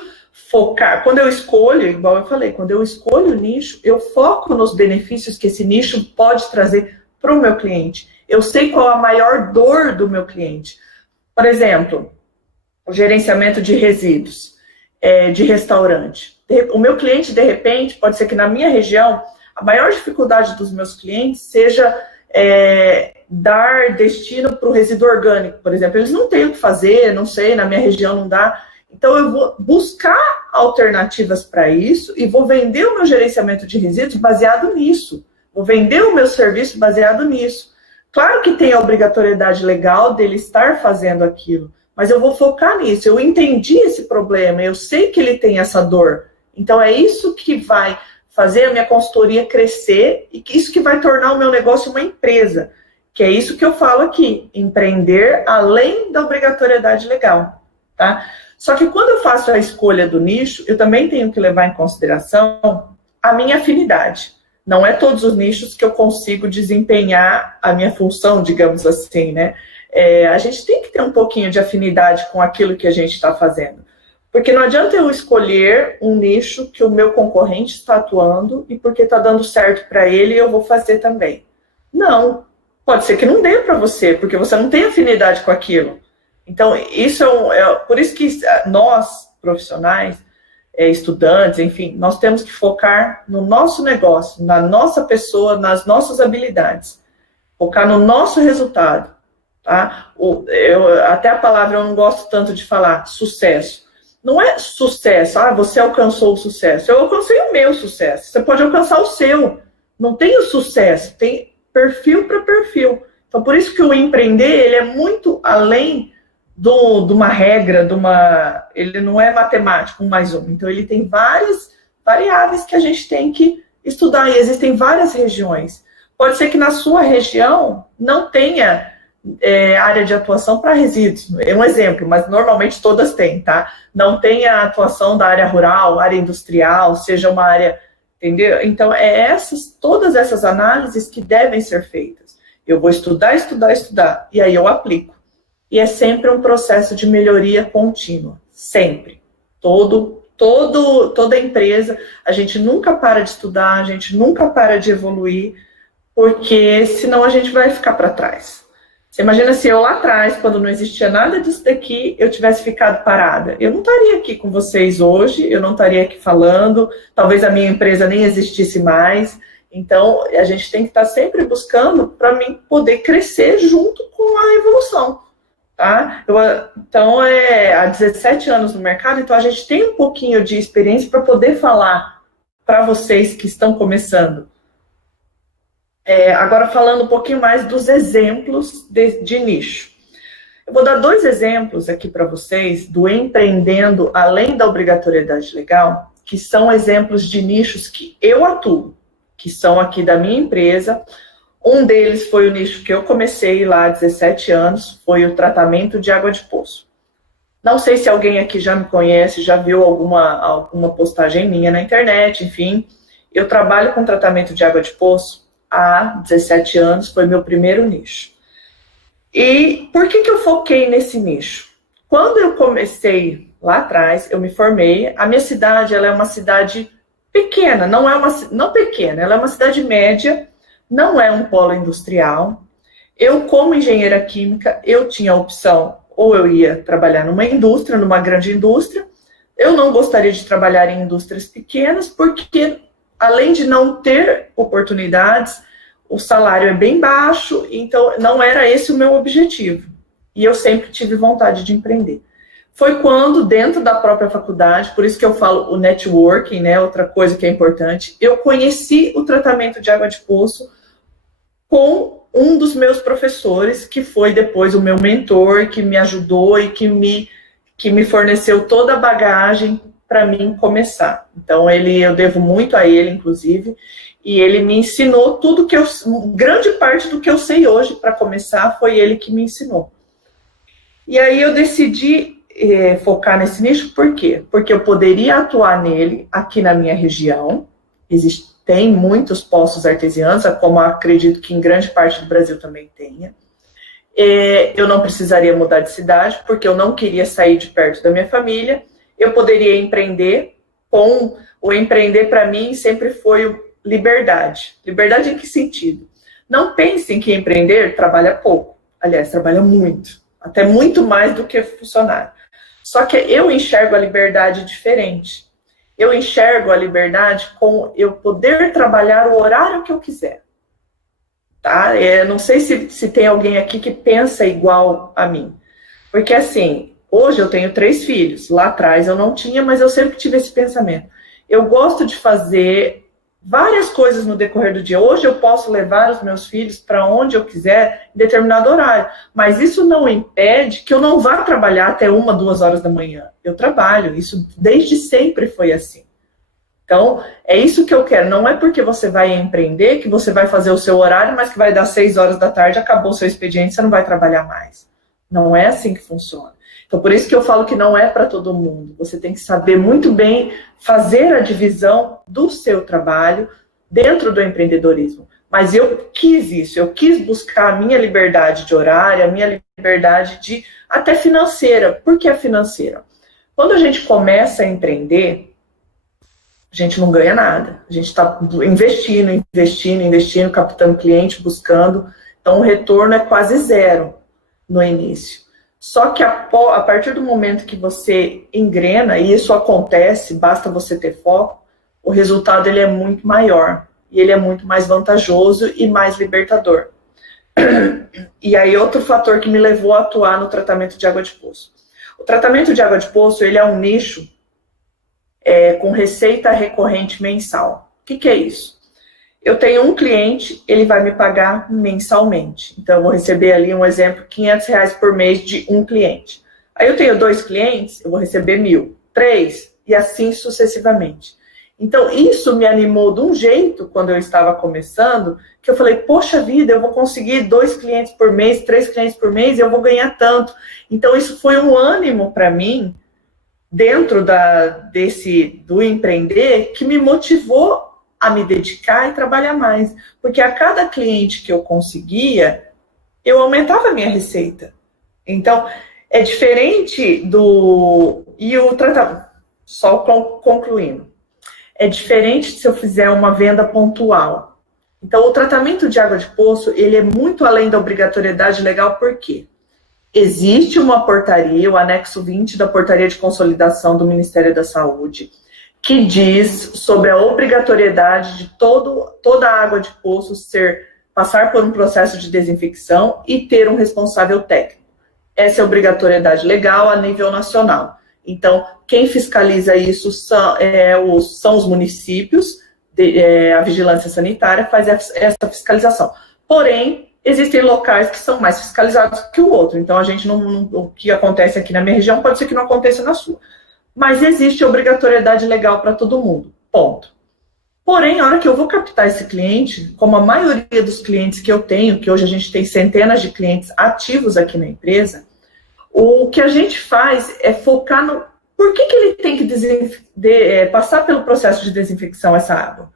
focar. Quando eu escolho, igual eu falei, quando eu escolho o nicho, eu foco nos benefícios que esse nicho pode trazer para o meu cliente. Eu sei qual a maior dor do meu cliente. Por exemplo, o gerenciamento de resíduos, de restaurante. O meu cliente, de repente, pode ser que na minha região, a maior dificuldade dos meus clientes seja dar destino para o resíduo orgânico, por exemplo. Eles não têm o que fazer, não sei, na minha região não dá. Então, eu vou buscar alternativas para isso e vou vender o meu gerenciamento de resíduos baseado nisso. Vou vender o meu serviço baseado nisso. Claro que tem a obrigatoriedade legal dele estar fazendo aquilo, mas eu vou focar nisso. Eu entendi esse problema, eu sei que ele tem essa dor. Então, é isso que vai fazer a minha consultoria crescer e isso que vai tornar o meu negócio uma empresa. Que é isso que eu falo aqui, empreender além da obrigatoriedade legal, tá? Só que quando eu faço a escolha do nicho, eu também tenho que levar em consideração a minha afinidade. Não é todos os nichos que eu consigo desempenhar a minha função, digamos assim, né? A gente tem que ter um pouquinho de afinidade com aquilo que a gente está fazendo. Porque não adianta eu escolher um nicho que o meu concorrente está atuando e porque está dando certo para ele eu vou fazer também. Não, pode ser que não dê para você, porque você não tem afinidade com aquilo. Então, isso por isso que nós, profissionais, estudantes, enfim, nós temos que focar no nosso negócio, na nossa pessoa, nas nossas habilidades. Focar no nosso resultado, tá? Até a palavra eu não gosto tanto de falar, sucesso. Não é sucesso, você alcançou o sucesso. Eu alcancei o meu sucesso. Você pode alcançar o seu. Não tem o sucesso, tem perfil para perfil. Então, por isso que o empreender, ele é muito além de uma regra, ele não é matemático, 1 mais 1. Então, ele tem várias variáveis que a gente tem que estudar. E existem várias regiões. Pode ser que na sua região não tenha área de atuação para resíduos. É um exemplo, mas normalmente todas têm, tá? Não tem a atuação da área rural, área industrial, seja uma área, entendeu? Então, todas essas análises que devem ser feitas. Eu vou estudar, e aí eu aplico. E é sempre um processo de melhoria contínua, sempre. Toda empresa, a gente nunca para de estudar, a gente nunca para de evoluir, porque senão a gente vai ficar para trás. Você imagina se eu lá atrás, quando não existia nada disso daqui, eu tivesse ficado parada. Eu não estaria aqui com vocês hoje, eu não estaria aqui falando, talvez a minha empresa nem existisse mais. Então, a gente tem que estar sempre buscando para mim poder crescer junto com a evolução. Tá? Então, há 17 anos no mercado, então a gente tem um pouquinho de experiência para poder falar para vocês que estão começando. Agora, falando um pouquinho mais dos exemplos de nicho. Eu vou dar 2 exemplos aqui para vocês do empreendendo além da obrigatoriedade legal, que são exemplos de nichos que eu atuo, que são aqui da minha empresa. Um deles foi o nicho que eu comecei lá há 17 anos, foi o tratamento de água de poço. Não sei se alguém aqui já me conhece, já viu alguma postagem minha na internet, enfim. Eu trabalho com tratamento de água de poço há 17 anos, foi meu primeiro nicho. E por que eu foquei nesse nicho? Quando eu comecei lá atrás, eu me formei, a minha cidade ela é uma cidade pequena, não pequena, ela é uma cidade média, não é um polo industrial. Eu, como engenheira química, eu tinha a opção, ou eu ia trabalhar numa indústria, numa grande indústria. Eu não gostaria de trabalhar em indústrias pequenas, porque além de não ter oportunidades, o salário é bem baixo, então não era esse o meu objetivo. E eu sempre tive vontade de empreender. Foi quando, dentro da própria faculdade, por isso que eu falo o networking, né, outra coisa que é importante, eu conheci o tratamento de água de poço com um dos meus professores, que foi depois o meu mentor, que me ajudou e que me forneceu toda a bagagem para mim começar. Então, eu devo muito a ele, inclusive, e ele me ensinou tudo grande parte do que eu sei hoje para começar, foi ele que me ensinou. E aí eu decidi focar nesse nicho, por quê? Porque eu poderia atuar nele aqui na minha região, tem muitos poços artesianos, como acredito que em grande parte do Brasil também tenha. Eu não precisaria mudar de cidade, porque eu não queria sair de perto da minha família. Eu poderia empreender. O empreender, para mim, sempre foi liberdade. Liberdade em que sentido? Não pensem que empreender trabalha pouco. Aliás, trabalha muito. até muito mais do que funcionário. Só que eu enxergo a liberdade diferente. Eu enxergo a liberdade com eu poder trabalhar o horário que eu quiser. Tá? Não sei se tem alguém aqui que pensa igual a mim. Porque assim, hoje eu tenho 3 filhos. Lá atrás eu não tinha, mas eu sempre tive esse pensamento. Eu gosto de fazer várias coisas no decorrer do dia. Hoje eu posso levar os meus filhos para onde eu quiser em determinado horário, mas isso não impede que eu não vá trabalhar até 1, 2 horas da manhã. Eu trabalho, isso desde sempre foi assim. Então, é isso que eu quero. Não é porque você vai empreender que você vai fazer o seu horário, mas que vai dar 6 horas da tarde, acabou o seu expediente, você não vai trabalhar mais. Não é assim que funciona. Então, por isso que eu falo que não é para todo mundo. Você tem que saber muito bem fazer a divisão do seu trabalho dentro do empreendedorismo. Mas eu quis isso, eu quis buscar a minha liberdade de horário, a minha liberdade de até financeira. Por que a financeira? Quando a gente começa a empreender, a gente não ganha nada. A gente está investindo, captando cliente, buscando. Então, o retorno é quase zero no início. Só que a partir do momento que você engrena, e isso acontece, basta você ter foco, o resultado ele é muito maior. E ele é muito mais vantajoso e mais libertador. E aí, outro fator que me levou a atuar no tratamento de água de poço. O tratamento de água de poço, ele é um nicho com receita recorrente mensal. O que é isso? Eu tenho um cliente, ele vai me pagar mensalmente. Então, eu vou receber ali, um exemplo, R$500 por mês de um cliente. Aí eu tenho 2 clientes, eu vou receber 1.000, 3, e assim sucessivamente. Então, isso me animou de um jeito, quando eu estava começando, que eu falei, poxa vida, eu vou conseguir 2 clientes por mês, 3 clientes por mês, e eu vou ganhar tanto. Então, isso foi um ânimo para mim, dentro do empreender, que me motivou a me dedicar e trabalhar mais. Porque a cada cliente que eu conseguia, eu aumentava a minha receita. Então, é diferente do... E o tratamento... Só concluindo. É diferente se eu fizer uma venda pontual. Então, o tratamento de água de poço, ele é muito além da obrigatoriedade legal, por quê? Existe uma portaria, o anexo 20 da portaria de consolidação do Ministério da Saúde, que diz sobre a obrigatoriedade de toda a água de poço passar por um processo de desinfecção e ter um responsável técnico. Essa é a obrigatoriedade legal a nível nacional. Então, quem fiscaliza isso são os municípios, a vigilância sanitária faz essa fiscalização. Porém, existem locais que são mais fiscalizados que o outro. Então, o que acontece aqui na minha região pode ser que não aconteça na sua. Mas existe obrigatoriedade legal para todo mundo, ponto. Porém, a hora que eu vou captar esse cliente, como a maioria dos clientes que eu tenho, que hoje a gente tem centenas de clientes ativos aqui na empresa, o que a gente faz é focar no... Por que ele tem que passar pelo processo de desinfecção essa água?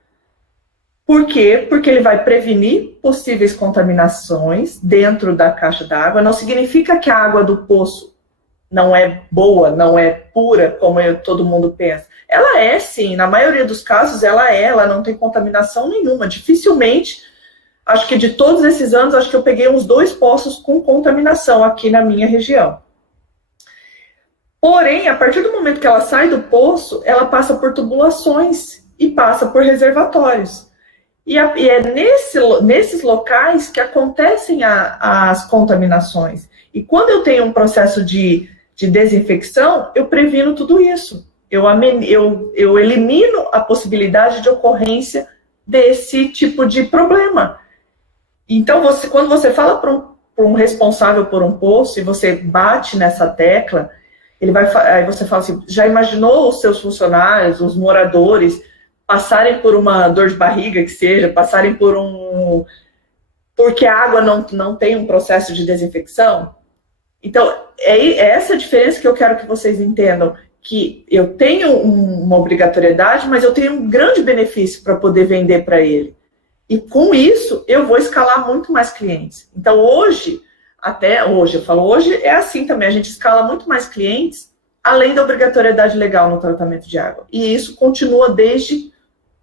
Por quê? Porque ele vai prevenir possíveis contaminações dentro da caixa d'água. Não significa que a água do poço não é boa, não é pura, como todo mundo pensa. Ela é, sim, na maioria dos casos ela não tem contaminação nenhuma. Dificilmente, acho que de todos esses anos, acho que eu peguei uns 2 poços com contaminação aqui na minha região. Porém, a partir do momento que ela sai do poço, ela passa por tubulações e passa por reservatórios. E é nesses locais que acontecem as contaminações. E quando eu tenho um processo de desinfecção, eu previno tudo isso. Eu elimino a possibilidade de ocorrência desse tipo de problema. Então, quando você fala para um responsável por um poço e você bate nessa tecla, aí você fala assim, já imaginou os seus funcionários, os moradores, passarem por uma dor de barriga que seja, passarem porque a água não tem um processo de desinfecção? Então, é essa a diferença que eu quero que vocês entendam, que eu tenho uma obrigatoriedade, mas eu tenho um grande benefício para poder vender para ele. E com isso, eu vou escalar muito mais clientes. Então, hoje é assim também, a gente escala muito mais clientes, além da obrigatoriedade legal no tratamento de água. E isso continua desde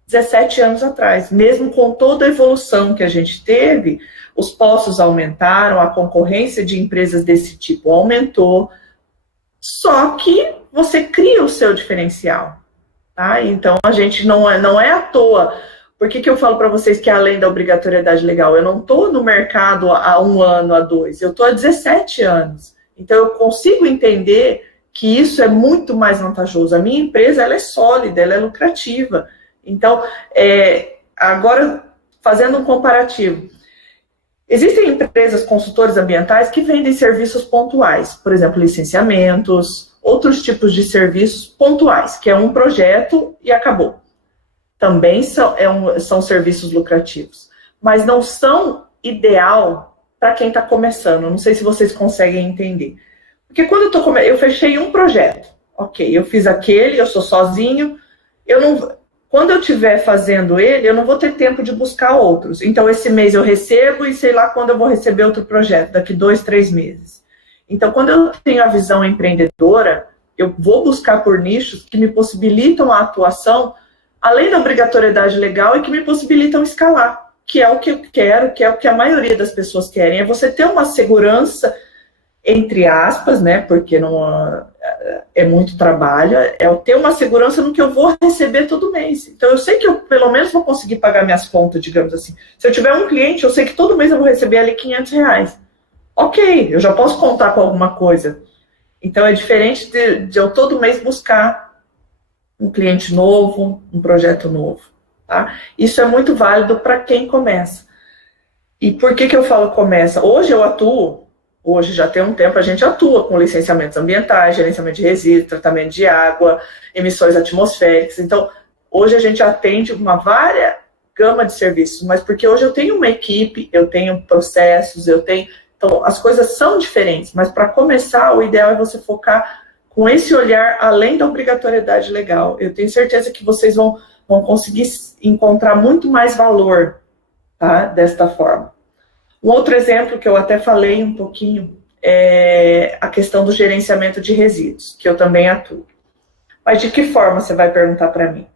17 anos atrás. Mesmo com toda a evolução que a gente teve, os postos aumentaram, a concorrência de empresas desse tipo aumentou, só que você cria o seu diferencial. Tá? Então, a gente não é à toa. Por que eu falo para vocês que além da obrigatoriedade legal, eu não estou no mercado há 1 ano, há 2, eu estou há 17 anos. Então, eu consigo entender que isso é muito mais vantajoso. A minha empresa, ela é sólida, ela é lucrativa. Então, agora, fazendo um comparativo, existem empresas consultoras ambientais que vendem serviços pontuais, por exemplo, licenciamentos, outros tipos de serviços pontuais, que é um projeto e acabou. Também são serviços lucrativos, mas não são ideal para quem está começando. Não sei se vocês conseguem entender. Porque quando eu fechei um projeto, ok, eu fiz aquele, eu sou sozinho, quando eu estiver fazendo ele, eu não vou ter tempo de buscar outros. Então, esse mês eu recebo e sei lá quando eu vou receber outro projeto, daqui 2, 3 meses. Então, quando eu tenho a visão empreendedora, eu vou buscar por nichos que me possibilitam a atuação, além da obrigatoriedade legal, e que me possibilitam escalar, que é o que eu quero, que é o que a maioria das pessoas querem. É você ter uma segurança, entre aspas, né, porque não é muito trabalho, é eu ter uma segurança no que eu vou receber todo mês. Então, eu sei que eu, pelo menos, vou conseguir pagar minhas contas, digamos assim. Se eu tiver um cliente, eu sei que todo mês eu vou receber ali R$500. Ok, eu já posso contar com alguma coisa. Então, é diferente de eu todo mês buscar um cliente novo, um projeto novo. Tá? Isso é muito válido para quem começa. E por que eu falo começa? Hoje já tem um tempo, a gente atua com licenciamentos ambientais, gerenciamento de resíduos, tratamento de água, emissões atmosféricas. Então, hoje a gente atende uma vária gama de serviços, mas porque hoje eu tenho uma equipe, eu tenho processos, então, as coisas são diferentes, mas para começar, o ideal é você focar com esse olhar além da obrigatoriedade legal. Eu tenho certeza que vocês vão conseguir encontrar muito mais valor, tá, desta forma. Um outro exemplo que eu até falei um pouquinho é a questão do gerenciamento de resíduos, que eu também atuo. Mas de que forma você vai perguntar para mim?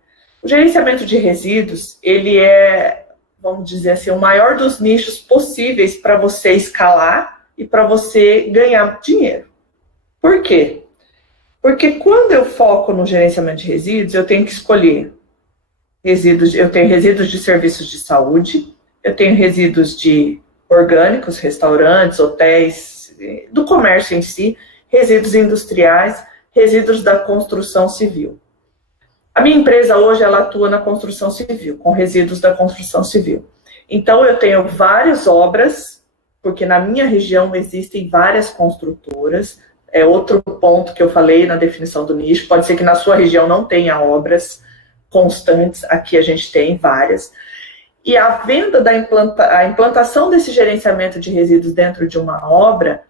O gerenciamento de resíduos, ele é, vamos dizer assim, o maior dos nichos possíveis para você escalar e para você ganhar dinheiro. Por quê? Porque quando eu foco no gerenciamento de resíduos, eu tenho que escolher resíduos, eu tenho resíduos de serviços de saúde, eu tenho resíduos de orgânicos, restaurantes, hotéis, do comércio em si, resíduos industriais, resíduos da construção civil. A minha empresa hoje, ela atua na construção civil, com resíduos da construção civil. Então, eu tenho várias obras, porque na minha região existem várias construtoras. É outro ponto que eu falei na definição do nicho. Pode ser que na sua região não tenha obras constantes, aqui a gente tem várias. E a venda a implantação desse gerenciamento de resíduos dentro de uma obra,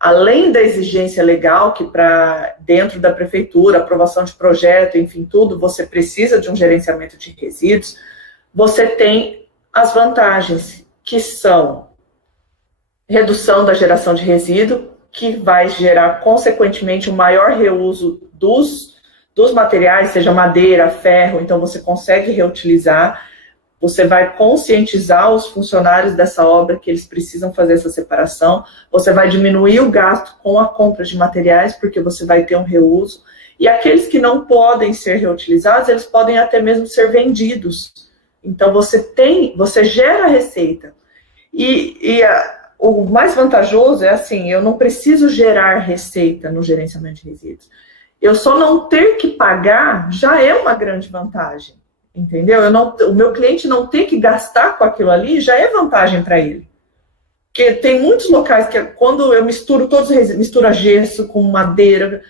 além da exigência legal, que para dentro da prefeitura, aprovação de projeto, enfim, tudo, você precisa de um gerenciamento de resíduos, você tem as vantagens, que são redução da geração de resíduo, que vai gerar, consequentemente, um maior reuso dos materiais, seja madeira, ferro, então você consegue reutilizar. Você vai conscientizar os funcionários dessa obra que eles precisam fazer essa separação, você vai diminuir o gasto com a compra de materiais, porque você vai ter um reuso, e aqueles que não podem ser reutilizados, eles podem até mesmo ser vendidos. Então, você gera receita. O mais vantajoso é assim, eu não preciso gerar receita no gerenciamento de resíduos. Eu só não ter que pagar já é uma grande vantagem. Entendeu? O meu cliente não ter que gastar com aquilo ali já é vantagem para ele. Porque tem muitos locais que quando eu misturo mistura gesso com madeira,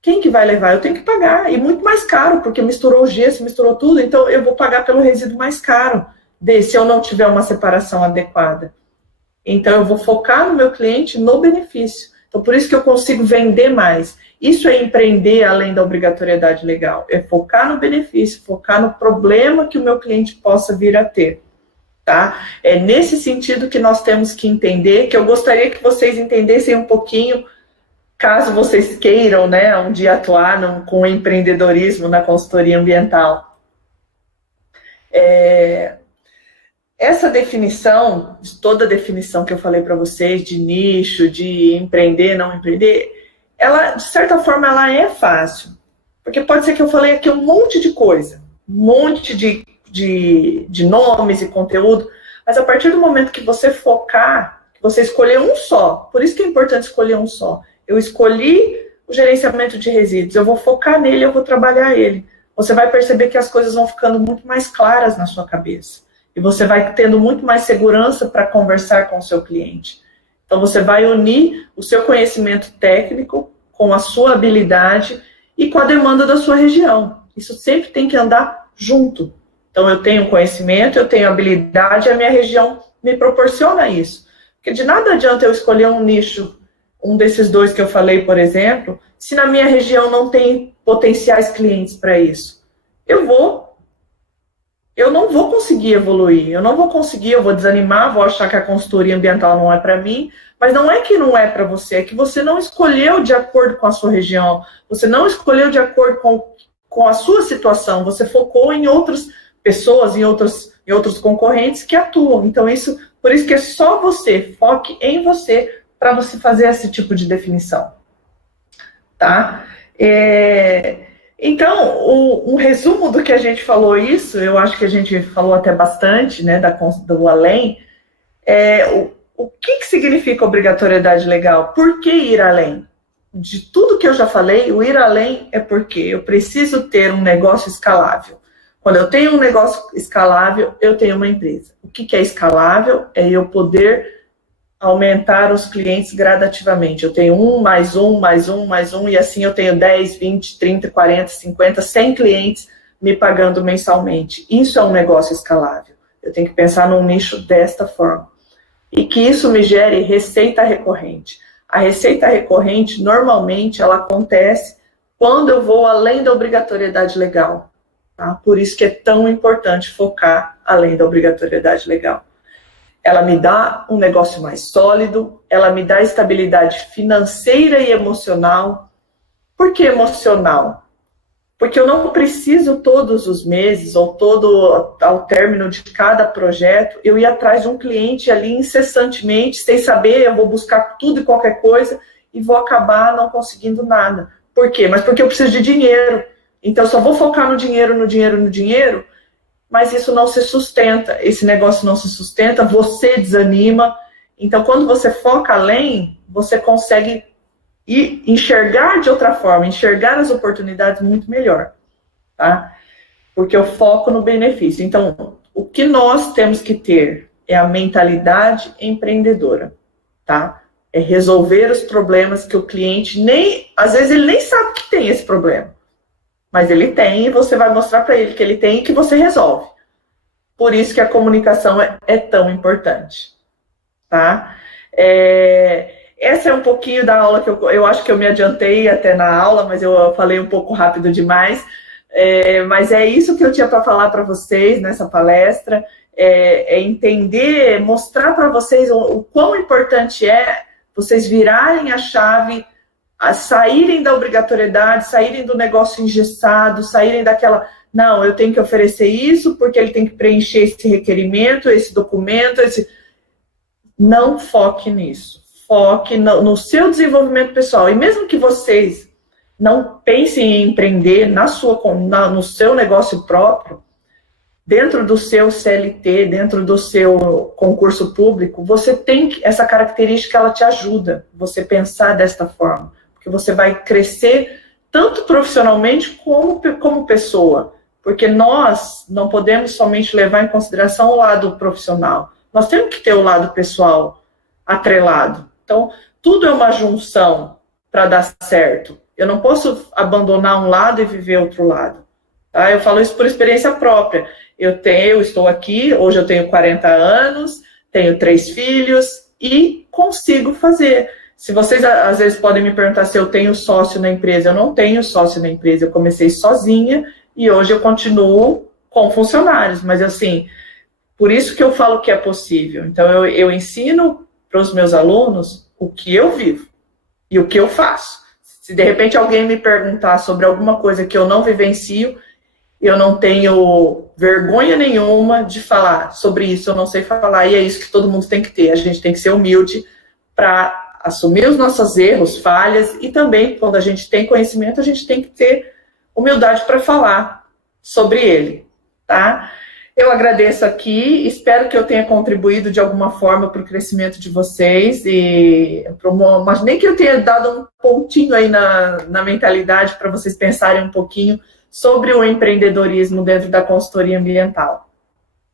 quem que vai levar? Eu tenho que pagar, e muito mais caro, porque misturou gesso, misturou tudo, então eu vou pagar pelo resíduo mais caro, se eu não tiver uma separação adequada. Então eu vou focar no meu cliente no benefício. Então por isso que eu consigo vender mais. Isso é empreender além da obrigatoriedade legal, é focar no benefício, focar no problema que o meu cliente possa vir a ter, tá? É nesse sentido que nós temos que entender, que eu gostaria que vocês entendessem um pouquinho, caso vocês queiram, né, um dia atuar com empreendedorismo na consultoria ambiental. Essa definição, toda a definição que eu falei para vocês, de nicho, de empreender, não empreender, ela, de certa forma, ela é fácil. Porque pode ser que eu falei aqui um monte de coisa, um monte de nomes e conteúdo, mas a partir do momento que você focar, que você escolher um só, por isso que é importante escolher um só. Eu escolhi o gerenciamento de resíduos, eu vou focar nele, eu vou trabalhar ele. Você vai perceber que as coisas vão ficando muito mais claras na sua cabeça. E você vai tendo muito mais segurança para conversar com o seu cliente. Então, você vai unir o seu conhecimento técnico com a sua habilidade e com a demanda da sua região. Isso sempre tem que andar junto. Então, eu tenho conhecimento, eu tenho habilidade, a minha região me proporciona isso. Porque de nada adianta eu escolher um nicho, um desses dois que eu falei, por exemplo, se na minha região não tem potenciais clientes para isso. Eu não vou conseguir evoluir, eu não vou conseguir, eu vou desanimar, vou achar que a consultoria ambiental não é para mim, mas não é que não é para você, é que você não escolheu de acordo com a sua região, você não escolheu de acordo com a sua situação, você focou em outras pessoas, em outros concorrentes que atuam. Então, por isso que é só você, foque em você para você fazer esse tipo de definição. Tá? Então, um resumo do que a gente falou isso, eu acho que a gente falou até bastante, né, do além, o que significa obrigatoriedade legal? Por que ir além? De tudo que eu já falei, o ir além é porque eu preciso ter um negócio escalável. Quando eu tenho um negócio escalável, eu tenho uma empresa. O que é escalável? É eu poder aumentar os clientes gradativamente. Eu tenho mais um, e assim eu tenho 10, 20, 30, 40, 50, 100 clientes me pagando mensalmente. Isso é um negócio escalável. Eu tenho que pensar num nicho desta forma. E que isso me gere receita recorrente. A receita recorrente, normalmente, ela acontece quando eu vou além da obrigatoriedade legal. Tá? Por isso que é tão importante focar além da obrigatoriedade legal. Ela me dá um negócio mais sólido, ela me dá estabilidade financeira e emocional. Por que emocional? Porque eu não preciso todos os meses ou ao término de cada projeto, eu ir atrás de um cliente ali incessantemente, sem saber, eu vou buscar tudo e qualquer coisa e vou acabar não conseguindo nada. Por quê? Mas porque eu preciso de dinheiro. Então, eu só vou focar no dinheiro, mas isso não se sustenta, esse negócio não se sustenta, você desanima. Então, quando você foca além, você consegue enxergar de outra forma, enxergar as oportunidades muito melhor, tá? Porque eu foco no benefício. Então, o que nós temos que ter é a mentalidade empreendedora, tá? É resolver os problemas que o cliente às vezes ele nem sabe que tem esse problema. Mas ele tem e você vai mostrar para ele que ele tem e que você resolve. Por isso que a comunicação é tão importante. Tá? Essa é um pouquinho da aula que eu acho que eu me adiantei até na aula, mas eu falei um pouco rápido demais. Mas é isso que eu tinha para falar para vocês nessa palestra. Entender, mostrar para vocês o quão importante é vocês virarem a chave, a saírem da obrigatoriedade, saírem do negócio engessado, saírem daquela, não, eu tenho que oferecer isso porque ele tem que preencher esse requerimento, esse documento, não foque nisso. Foque no seu desenvolvimento pessoal. E mesmo que vocês não pensem em empreender no seu negócio próprio, dentro do seu CLT, dentro do seu concurso público, você tem essa característica, ela te ajuda, você pensar desta forma. Porque você vai crescer tanto profissionalmente como pessoa. Porque nós não podemos somente levar em consideração o lado profissional. Nós temos que ter o lado pessoal atrelado. Então, tudo é uma junção para dar certo. Eu não posso abandonar um lado e viver outro lado. Tá? Eu falo isso por experiência própria. Eu estou aqui, hoje eu tenho 40 anos, tenho 3 filhos e consigo fazer. Se vocês, às vezes, podem me perguntar se eu tenho sócio na empresa, eu não tenho sócio na empresa, eu comecei sozinha e hoje eu continuo com funcionários, mas assim, por isso que eu falo que é possível. Então, eu ensino para os meus alunos o que eu vivo e o que eu faço. Se, de repente, alguém me perguntar sobre alguma coisa que eu não vivencio, Eu não tenho vergonha nenhuma de falar sobre isso, eu não sei falar, e é isso que todo mundo tem que ter. A gente tem que ser humilde para assumir os nossos erros, falhas, e também, quando a gente tem conhecimento, a gente tem que ter humildade para falar sobre ele, tá? Eu agradeço aqui, espero que eu tenha contribuído de alguma forma para o crescimento de vocês, mas nem que eu tenha dado um pontinho aí na mentalidade para vocês pensarem um pouquinho sobre o empreendedorismo dentro da consultoria ambiental,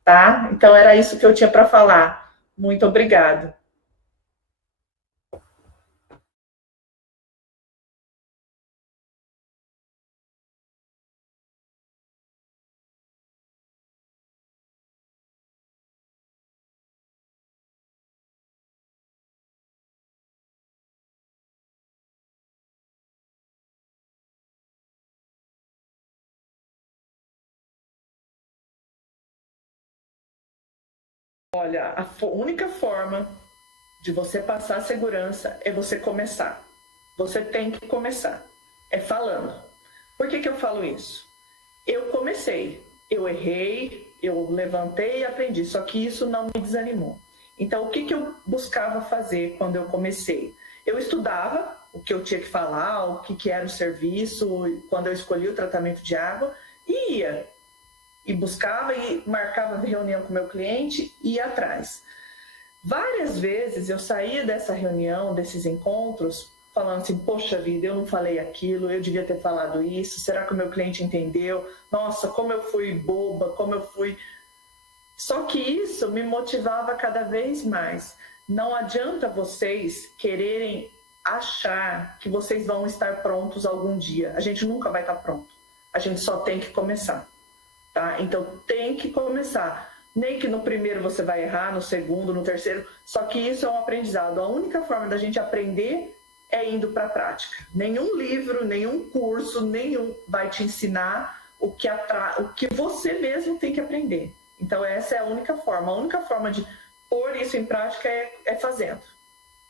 tá? Então era isso que eu tinha para falar. Muito obrigada. Olha, a única forma de você passar segurança é você começar. Você tem que começar. É falando. Por que eu falo isso? Eu comecei, eu errei, eu levantei e aprendi, só que isso não me desanimou. Então, o que eu buscava fazer quando eu comecei? Eu estudava o que eu tinha que falar, o que era o serviço, quando eu escolhi o tratamento de água, e ia. E buscava e marcava reunião com o meu cliente e ia atrás. Várias vezes eu saía dessa reunião, desses encontros, falando assim, poxa vida, eu não falei aquilo, eu devia ter falado isso, será que o meu cliente entendeu? Nossa, como eu fui boba, como eu fui... Só que isso me motivava cada vez mais. Não adianta vocês quererem achar que vocês vão estar prontos algum dia. A gente nunca vai estar pronto. A gente só tem que começar. Tá? Então tem que começar. Nem que no primeiro você vai errar, no segundo, no terceiro. Só que isso é um aprendizado. A única forma da gente aprender é indo para a prática. Nenhum livro, nenhum curso, nenhum vai te ensinar o que você mesmo tem que aprender. Então essa é a única forma. A única forma de pôr isso em prática é fazendo.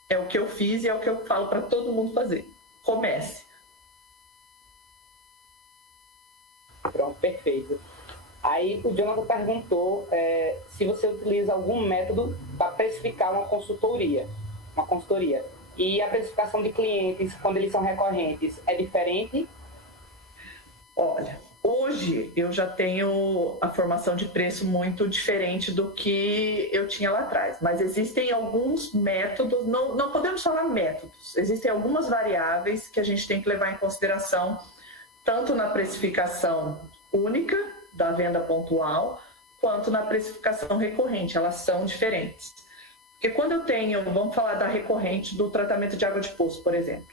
É o que eu fiz e é o que eu falo para todo mundo fazer. Comece. Pronto, perfeito. Aí o Jonathan perguntou se você utiliza algum método para precificar uma consultoria. E a precificação de clientes, quando eles são recorrentes, é diferente? Olha, hoje eu já tenho a formação de preço muito diferente do que eu tinha lá atrás, mas existem alguns métodos, não podemos falar métodos, existem algumas variáveis que a gente tem que levar em consideração, tanto na precificação única, da venda pontual, quanto na precificação recorrente, elas são diferentes. Porque quando eu tenho, vamos falar da recorrente do tratamento de água de poço, por exemplo.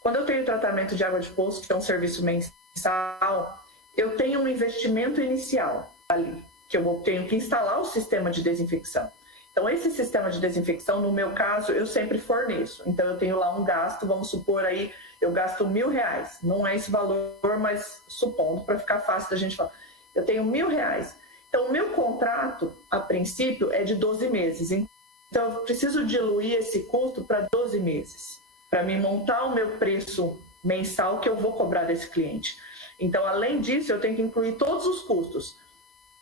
Quando eu tenho tratamento de água de poço, que é um serviço mensal, eu tenho um investimento inicial ali, que eu tenho que instalar o sistema de desinfecção. Então, esse sistema de desinfecção, no meu caso, eu sempre forneço. Então, eu tenho lá um gasto, vamos supor aí, eu gasto R$1.000. Não é esse valor, mas supondo, para ficar fácil da gente falar. Eu tenho R$1.000. Então, o meu contrato, a princípio, é de 12 meses. Então, eu preciso diluir esse custo para 12 meses, para me montar o meu preço mensal que eu vou cobrar desse cliente. Então, além disso, eu tenho que incluir todos os custos.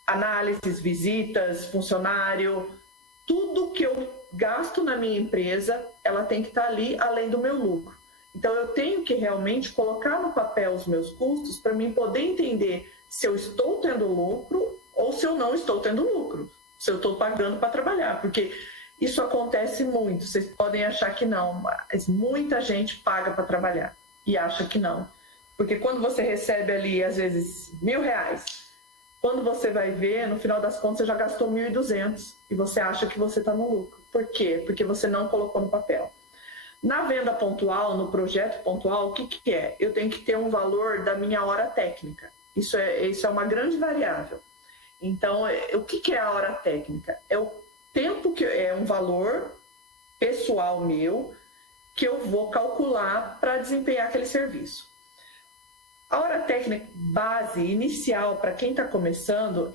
Análises, visitas, funcionário, tudo que eu gasto na minha empresa, ela tem que estar ali, além do meu lucro. Então, eu tenho que realmente colocar no papel os meus custos para mim poder entender se eu estou tendo lucro ou se eu não estou tendo lucro, se eu estou pagando para trabalhar, porque isso acontece muito. Vocês podem achar que não, mas muita gente paga para trabalhar e acha que não. Porque quando você recebe ali, às vezes, R$1.000, quando você vai ver, no final das contas, você já gastou 1.200 e você acha que você está no lucro. Por quê? Porque você não colocou no papel. Na venda pontual, no projeto pontual, o que é? Eu tenho que ter um valor da minha hora técnica. Isso é uma grande variável. Então, o que é a hora técnica? É o tempo que é um valor pessoal meu que eu vou calcular para desempenhar aquele serviço. A hora técnica base, inicial, para quem está começando,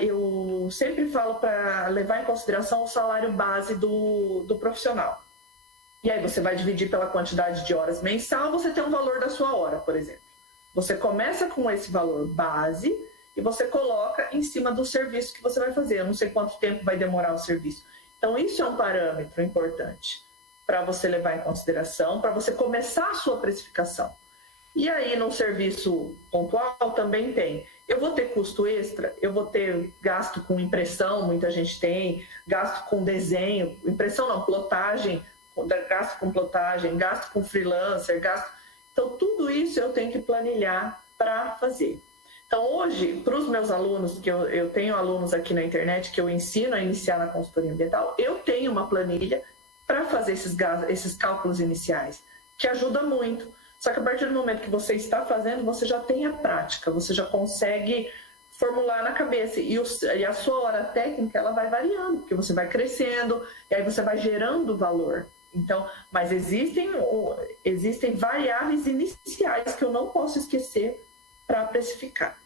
eu sempre falo para levar em consideração o salário base do profissional. E aí você vai dividir pela quantidade de horas mensal, você tem um valor da sua hora, por exemplo. Você começa com esse valor base e você coloca em cima do serviço que você vai fazer. Eu não sei quanto tempo vai demorar o serviço. Então, isso é um parâmetro importante para você levar em consideração, para você começar a sua precificação. E aí, no serviço pontual, também tem. Eu vou ter custo extra, eu vou ter gasto com impressão, muita gente tem, gasto com desenho, impressão não, plotagem, gasto com plotagem, gasto com freelancer, gasto... Então, tudo isso eu tenho que planilhar para fazer. Então, hoje, para os meus alunos, que eu tenho alunos aqui na internet que eu ensino a iniciar na consultoria ambiental, eu tenho uma planilha para fazer esses cálculos iniciais, que ajuda muito. Só que a partir do momento que você está fazendo, você já tem a prática, você já consegue formular na cabeça. E a sua hora técnica, ela vai variando, porque você vai crescendo, e aí você vai gerando valor. Então, mas existem variáveis iniciais que eu não posso esquecer para precificar.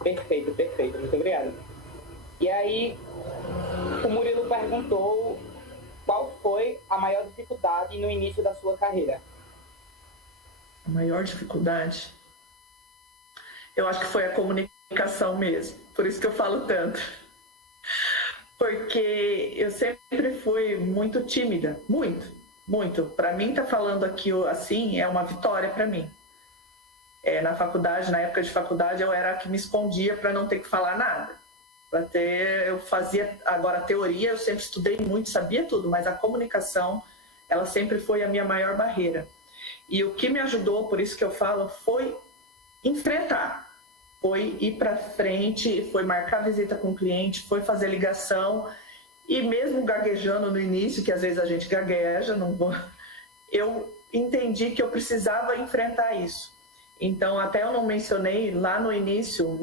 Perfeito, perfeito. Muito obrigado. E aí, o Murilo perguntou qual foi a maior dificuldade no início da sua carreira? A maior dificuldade? Eu acho que foi a comunicação mesmo. Por isso que eu falo tanto. Porque eu sempre fui muito tímida. Muito, muito. Para mim, estar falando aqui assim é uma vitória para mim. Na faculdade, na época de faculdade, eu era a que me escondia para não ter que falar nada. Eu fazia, agora a teoria, eu sempre estudei muito, sabia tudo, mas a comunicação, ela sempre foi a minha maior barreira. E o que me ajudou, por isso que eu falo, foi enfrentar, foi ir para frente, foi marcar visita com o cliente, foi fazer ligação, e mesmo gaguejando no início, que às vezes a gente gagueja, eu entendi que eu precisava enfrentar isso. Então, até eu não mencionei lá no início,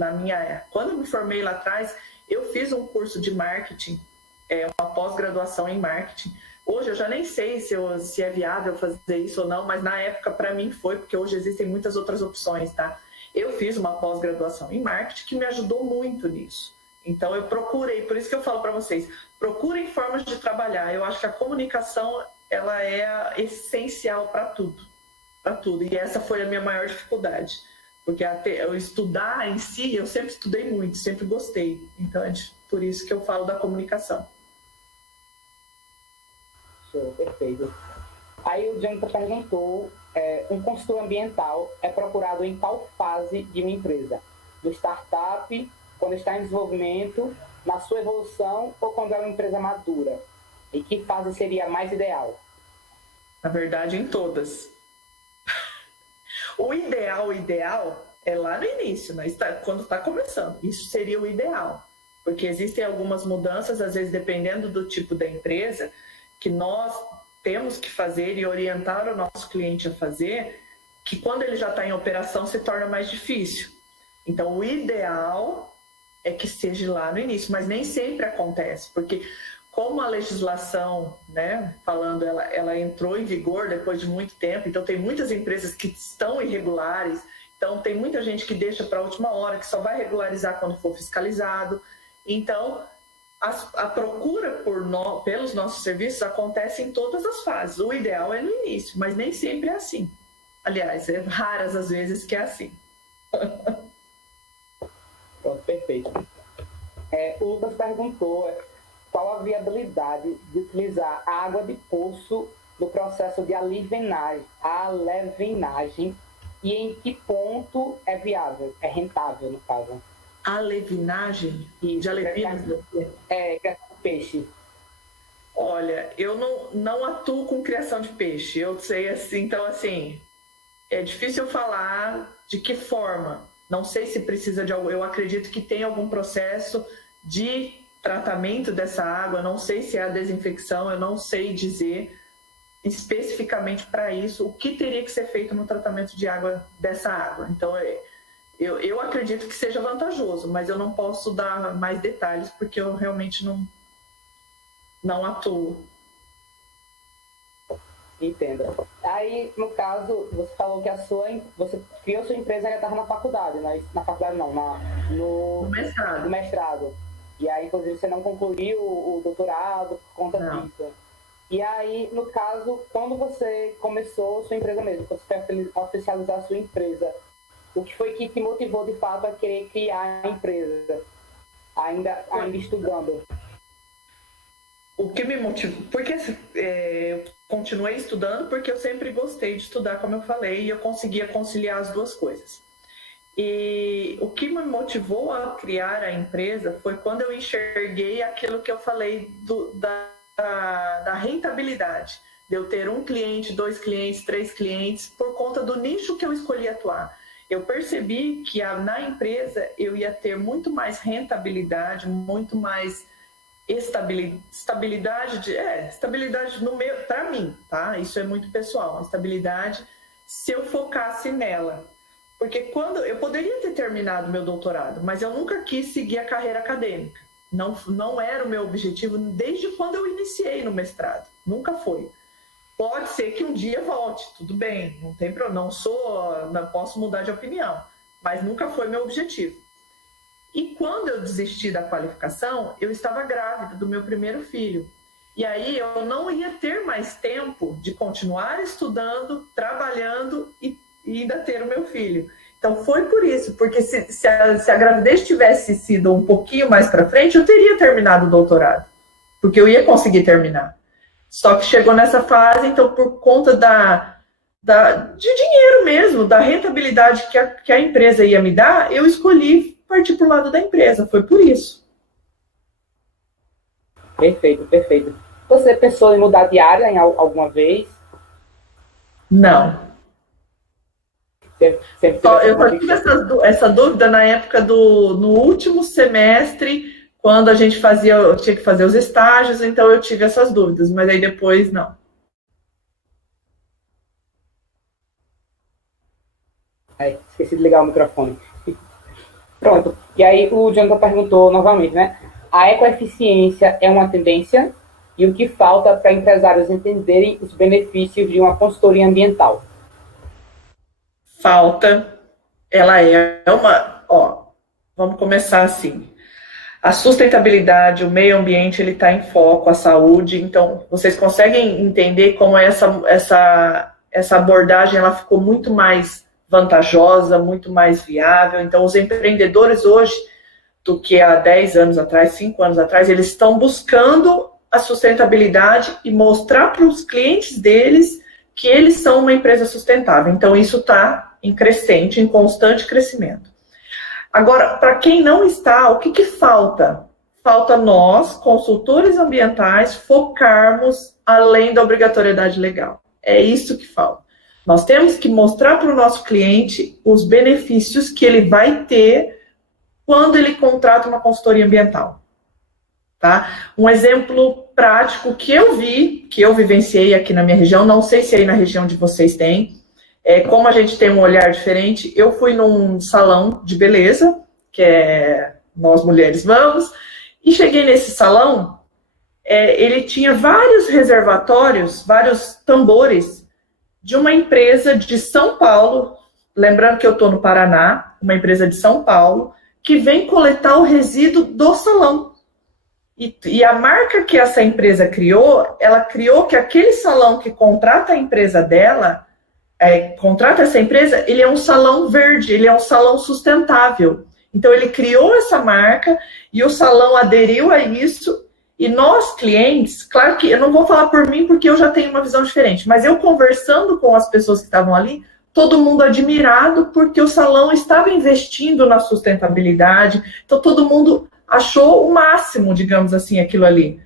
quando eu me formei lá atrás, eu fiz um curso de marketing, uma pós-graduação em marketing. Hoje eu já nem sei se é viável fazer isso ou não, mas na época para mim foi, porque hoje existem muitas outras opções, tá? Eu fiz uma pós-graduação em marketing que me ajudou muito nisso. Então eu procurei, por isso que eu falo para vocês, procurem formas de trabalhar. Eu acho que a comunicação, ela é essencial para tudo. Para tudo. E essa foi a minha maior dificuldade. Porque eu estudar em si, eu sempre estudei muito, sempre gostei. Então é por isso que eu falo da comunicação. Show, perfeito. Aí o Jonathan perguntou, um consultor ambiental é procurado em qual fase de uma empresa? Do startup, quando está em desenvolvimento, na sua evolução ou quando é uma empresa madura? E que fase seria a mais ideal? Na verdade, em todas. O ideal é lá no início, né? Quando está começando. Isso seria o ideal. Porque existem algumas mudanças, às vezes dependendo do tipo da empresa, que nós temos que fazer e orientar o nosso cliente a fazer, que quando ele já está em operação se torna mais difícil. Então, o ideal é que seja lá no início, mas nem sempre acontece, porque como a legislação, né, falando, ela entrou em vigor depois de muito tempo, então tem muitas empresas que estão irregulares, então tem muita gente que deixa para a última hora, que só vai regularizar quando for fiscalizado. Então, a procura pelos nossos serviços acontece em todas as fases. O ideal é no início, mas nem sempre é assim. Aliás, é raras as vezes que é assim. Pronto, perfeito. O Lucas perguntou qual a viabilidade de utilizar a água de poço no processo de alevinagem e em que ponto é viável, é rentável, no caso. Alevinagem? De alevinos? Criação de peixe. Olha, eu não atuo com criação de peixe, eu sei assim, então assim, é difícil falar de que forma. Não sei se precisa de algo, eu acredito que tem algum processo de tratamento dessa água, não sei se é a desinfecção, eu não sei dizer especificamente para isso o que teria que ser feito no tratamento de água dessa água. Então, eu acredito que seja vantajoso, mas eu não posso dar mais detalhes porque eu realmente não atuo. Entendo. Aí, no caso, você falou que você criou sua empresa e já estava na faculdade, né? Na faculdade não, no mestrado. No mestrado. E aí, inclusive, você não concluiu o doutorado por conta disso. E aí, no caso, quando você começou sua empresa mesmo, quando você foi oficializar a sua empresa, O que foi que te motivou, de fato, a querer criar a empresa, ainda estudando? O que me motivou? Porque eu continuei estudando porque eu sempre gostei de estudar, como eu falei, e eu conseguia conciliar as duas coisas. E o que me motivou a criar a empresa foi quando eu enxerguei aquilo que eu falei da rentabilidade, de eu ter um cliente, 2 clientes, 3 clientes, por conta do nicho que eu escolhi atuar. Eu percebi que na empresa eu ia ter muito mais rentabilidade, muito mais estabilidade no meu, para mim, tá? Isso é muito pessoal, estabilidade, se eu focasse nela. Porque quando eu poderia ter terminado meu doutorado, mas eu nunca quis seguir a carreira acadêmica. Não era o meu objetivo desde quando eu iniciei no mestrado. Nunca foi. Pode ser que um dia volte, tudo bem, não tem problema, não posso mudar de opinião, mas nunca foi meu objetivo. E quando eu desisti da qualificação, eu estava grávida do meu primeiro filho. E aí eu não ia ter mais tempo de continuar estudando, trabalhando e ainda ter o meu filho. Então foi por isso, porque se a gravidez tivesse sido um pouquinho mais para frente, eu teria terminado o doutorado, porque eu ia conseguir terminar. Só que chegou nessa fase, então por conta de dinheiro mesmo, da rentabilidade que a empresa ia me dar, eu escolhi partir para o lado da empresa, foi por isso. Perfeito, perfeito. Você pensou em mudar de área alguma vez? Não. Eu só tive essa dúvida na época no último semestre, quando a gente eu tinha que fazer os estágios, então eu tive essas dúvidas, mas aí depois não. Esqueci de ligar o microfone. Pronto. E aí o Jonathan perguntou novamente, né? A ecoeficiência é uma tendência e o que falta para empresários entenderem os benefícios de uma consultoria ambiental? Falta, ela é vamos começar assim. A sustentabilidade, o meio ambiente, ele está em foco, a saúde. Então, vocês conseguem entender como essa abordagem ela ficou muito mais vantajosa, muito mais viável. Então, os empreendedores hoje, do que há 10 anos atrás, 5 anos atrás, eles estão buscando a sustentabilidade e mostrar para os clientes deles que eles são uma empresa sustentável. Então, isso está em crescente, em constante crescimento. Agora, para quem não está, o que falta? Falta nós, consultores ambientais, focarmos além da obrigatoriedade legal. É isso que falta. Nós temos que mostrar para o nosso cliente os benefícios que ele vai ter quando ele contrata uma consultoria ambiental. Tá? Um exemplo prático que eu vivenciei aqui na minha região, não sei se aí na região de vocês tem, como a gente tem um olhar diferente, eu fui num salão de beleza, que nós mulheres vamos, e cheguei nesse salão, ele tinha vários reservatórios, vários tambores de uma empresa de São Paulo, lembrando que eu estou no Paraná, uma empresa de São Paulo, que vem coletar o resíduo do salão. E a marca que essa empresa criou, ela criou que aquele salão que contrata a empresa dela, contrata essa empresa, ele é um salão verde, ele é um salão sustentável. Então, ele criou essa marca e o salão aderiu a isso. E nós, clientes, claro que eu não vou falar por mim porque eu já tenho uma visão diferente, mas eu conversando com as pessoas que estavam ali, todo mundo admirado porque o salão estava investindo na sustentabilidade. Então, todo mundo achou o máximo, digamos assim, aquilo ali.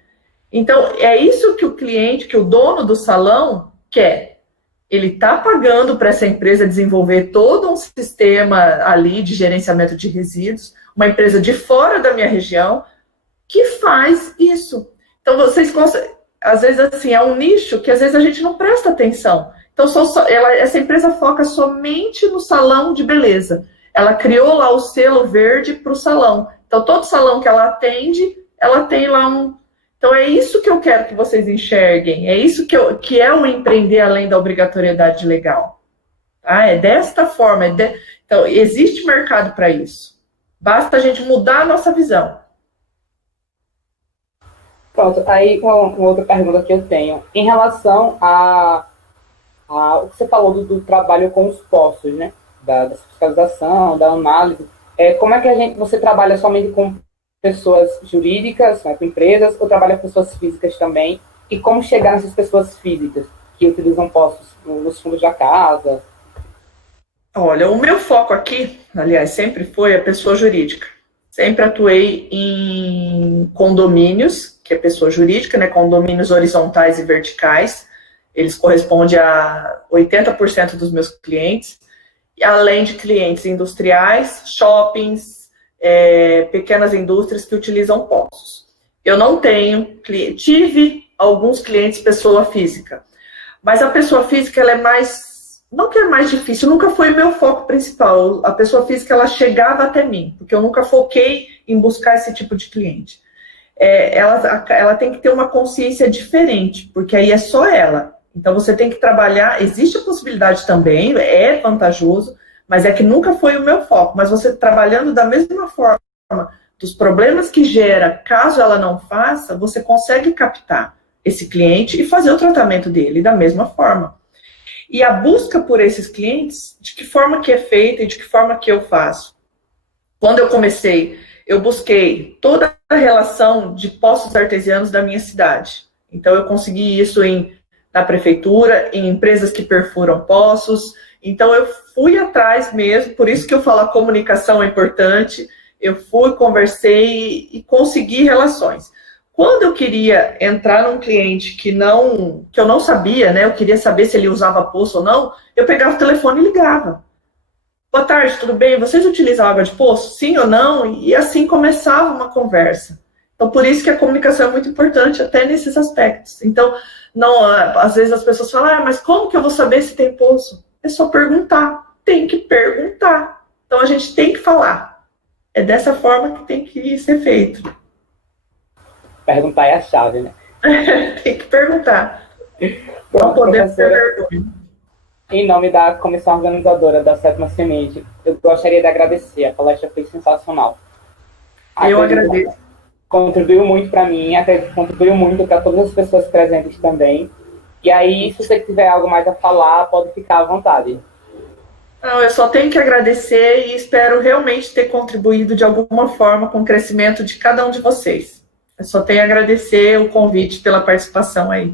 Então, é isso que o cliente, que o dono do salão quer. Ele está pagando para essa empresa desenvolver todo um sistema ali de gerenciamento de resíduos, uma empresa de fora da minha região, que faz isso. Então, vocês conseguem, às vezes, assim, é um nicho que às vezes a gente não presta atenção. Então, essa empresa foca somente no salão de beleza. Ela criou lá o selo verde para o salão. Então, todo salão que ela atende, ela tem lá um... Então, é isso que eu quero que vocês enxerguem. É isso que é o empreender além da obrigatoriedade legal. Tá? É desta forma. Então, existe mercado para isso. Basta a gente mudar a nossa visão. Pronto. Aí, uma outra pergunta que eu tenho. Em relação o que você falou do trabalho com os poços, né? da fiscalização, da análise. Como é que você trabalha somente com pessoas jurídicas, né, com empresas, ou trabalha com pessoas físicas também? E como chegar nessas pessoas físicas que utilizam postos nos fundos da casa? Olha, o meu foco aqui, aliás, sempre foi a pessoa jurídica. Sempre atuei em condomínios, que é pessoa jurídica, né, condomínios horizontais e verticais. Eles correspondem a 80% dos meus clientes, e além de clientes industriais, shoppings, pequenas indústrias que utilizam postos. Eu não tenho, tive alguns clientes pessoa física, mas a pessoa física ela é mais, não que é mais difícil, nunca foi o meu foco principal. A pessoa física ela chegava até mim, porque eu nunca foquei em buscar esse tipo de cliente. Ela tem que ter uma consciência diferente, porque aí é só ela. Então, você tem que trabalhar, existe a possibilidade também, é vantajoso, mas é que nunca foi o meu foco. Mas você trabalhando da mesma forma, dos problemas que gera, caso ela não faça, você consegue captar esse cliente e fazer o tratamento dele da mesma forma. E a busca por esses clientes, de que forma que é feita e de que forma que eu faço? Quando eu comecei, eu busquei toda a relação de poços artesianos da minha cidade. Então, eu consegui isso na prefeitura, em empresas que perfuram poços. Então, eu fui atrás mesmo, por isso que eu falo a comunicação é importante. Eu fui, conversei e consegui relações. Quando eu queria entrar num cliente que eu não sabia, né? Eu queria saber se ele usava poço ou não, eu pegava o telefone e ligava. Boa tarde, tudo bem? Vocês utilizam água de poço? Sim ou não? E assim começava uma conversa. Então, por isso que a comunicação é muito importante, até nesses aspectos. Então, às vezes as pessoas falam, mas como que eu vou saber se tem poço? É só perguntar. Tem que perguntar. Então, a gente tem que falar. É dessa forma que tem que ser feito. Perguntar é a chave, né? Tem que perguntar. Para poder ter vergonha. Em nome da comissão organizadora da Sétima Semente, eu gostaria de agradecer. A palestra foi sensacional. Eu agradeço. Contribuiu muito para mim, até contribuiu muito para todas as pessoas presentes também. E aí, se você tiver algo mais a falar, pode ficar à vontade. Não, eu só tenho que agradecer e espero realmente ter contribuído de alguma forma com o crescimento de cada um de vocês. Eu só tenho a agradecer o convite pela participação aí.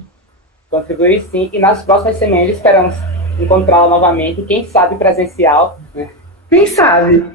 Contribuir sim, e nas próximas sementes esperamos encontrá-la novamente, quem sabe presencial, né? Quem sabe?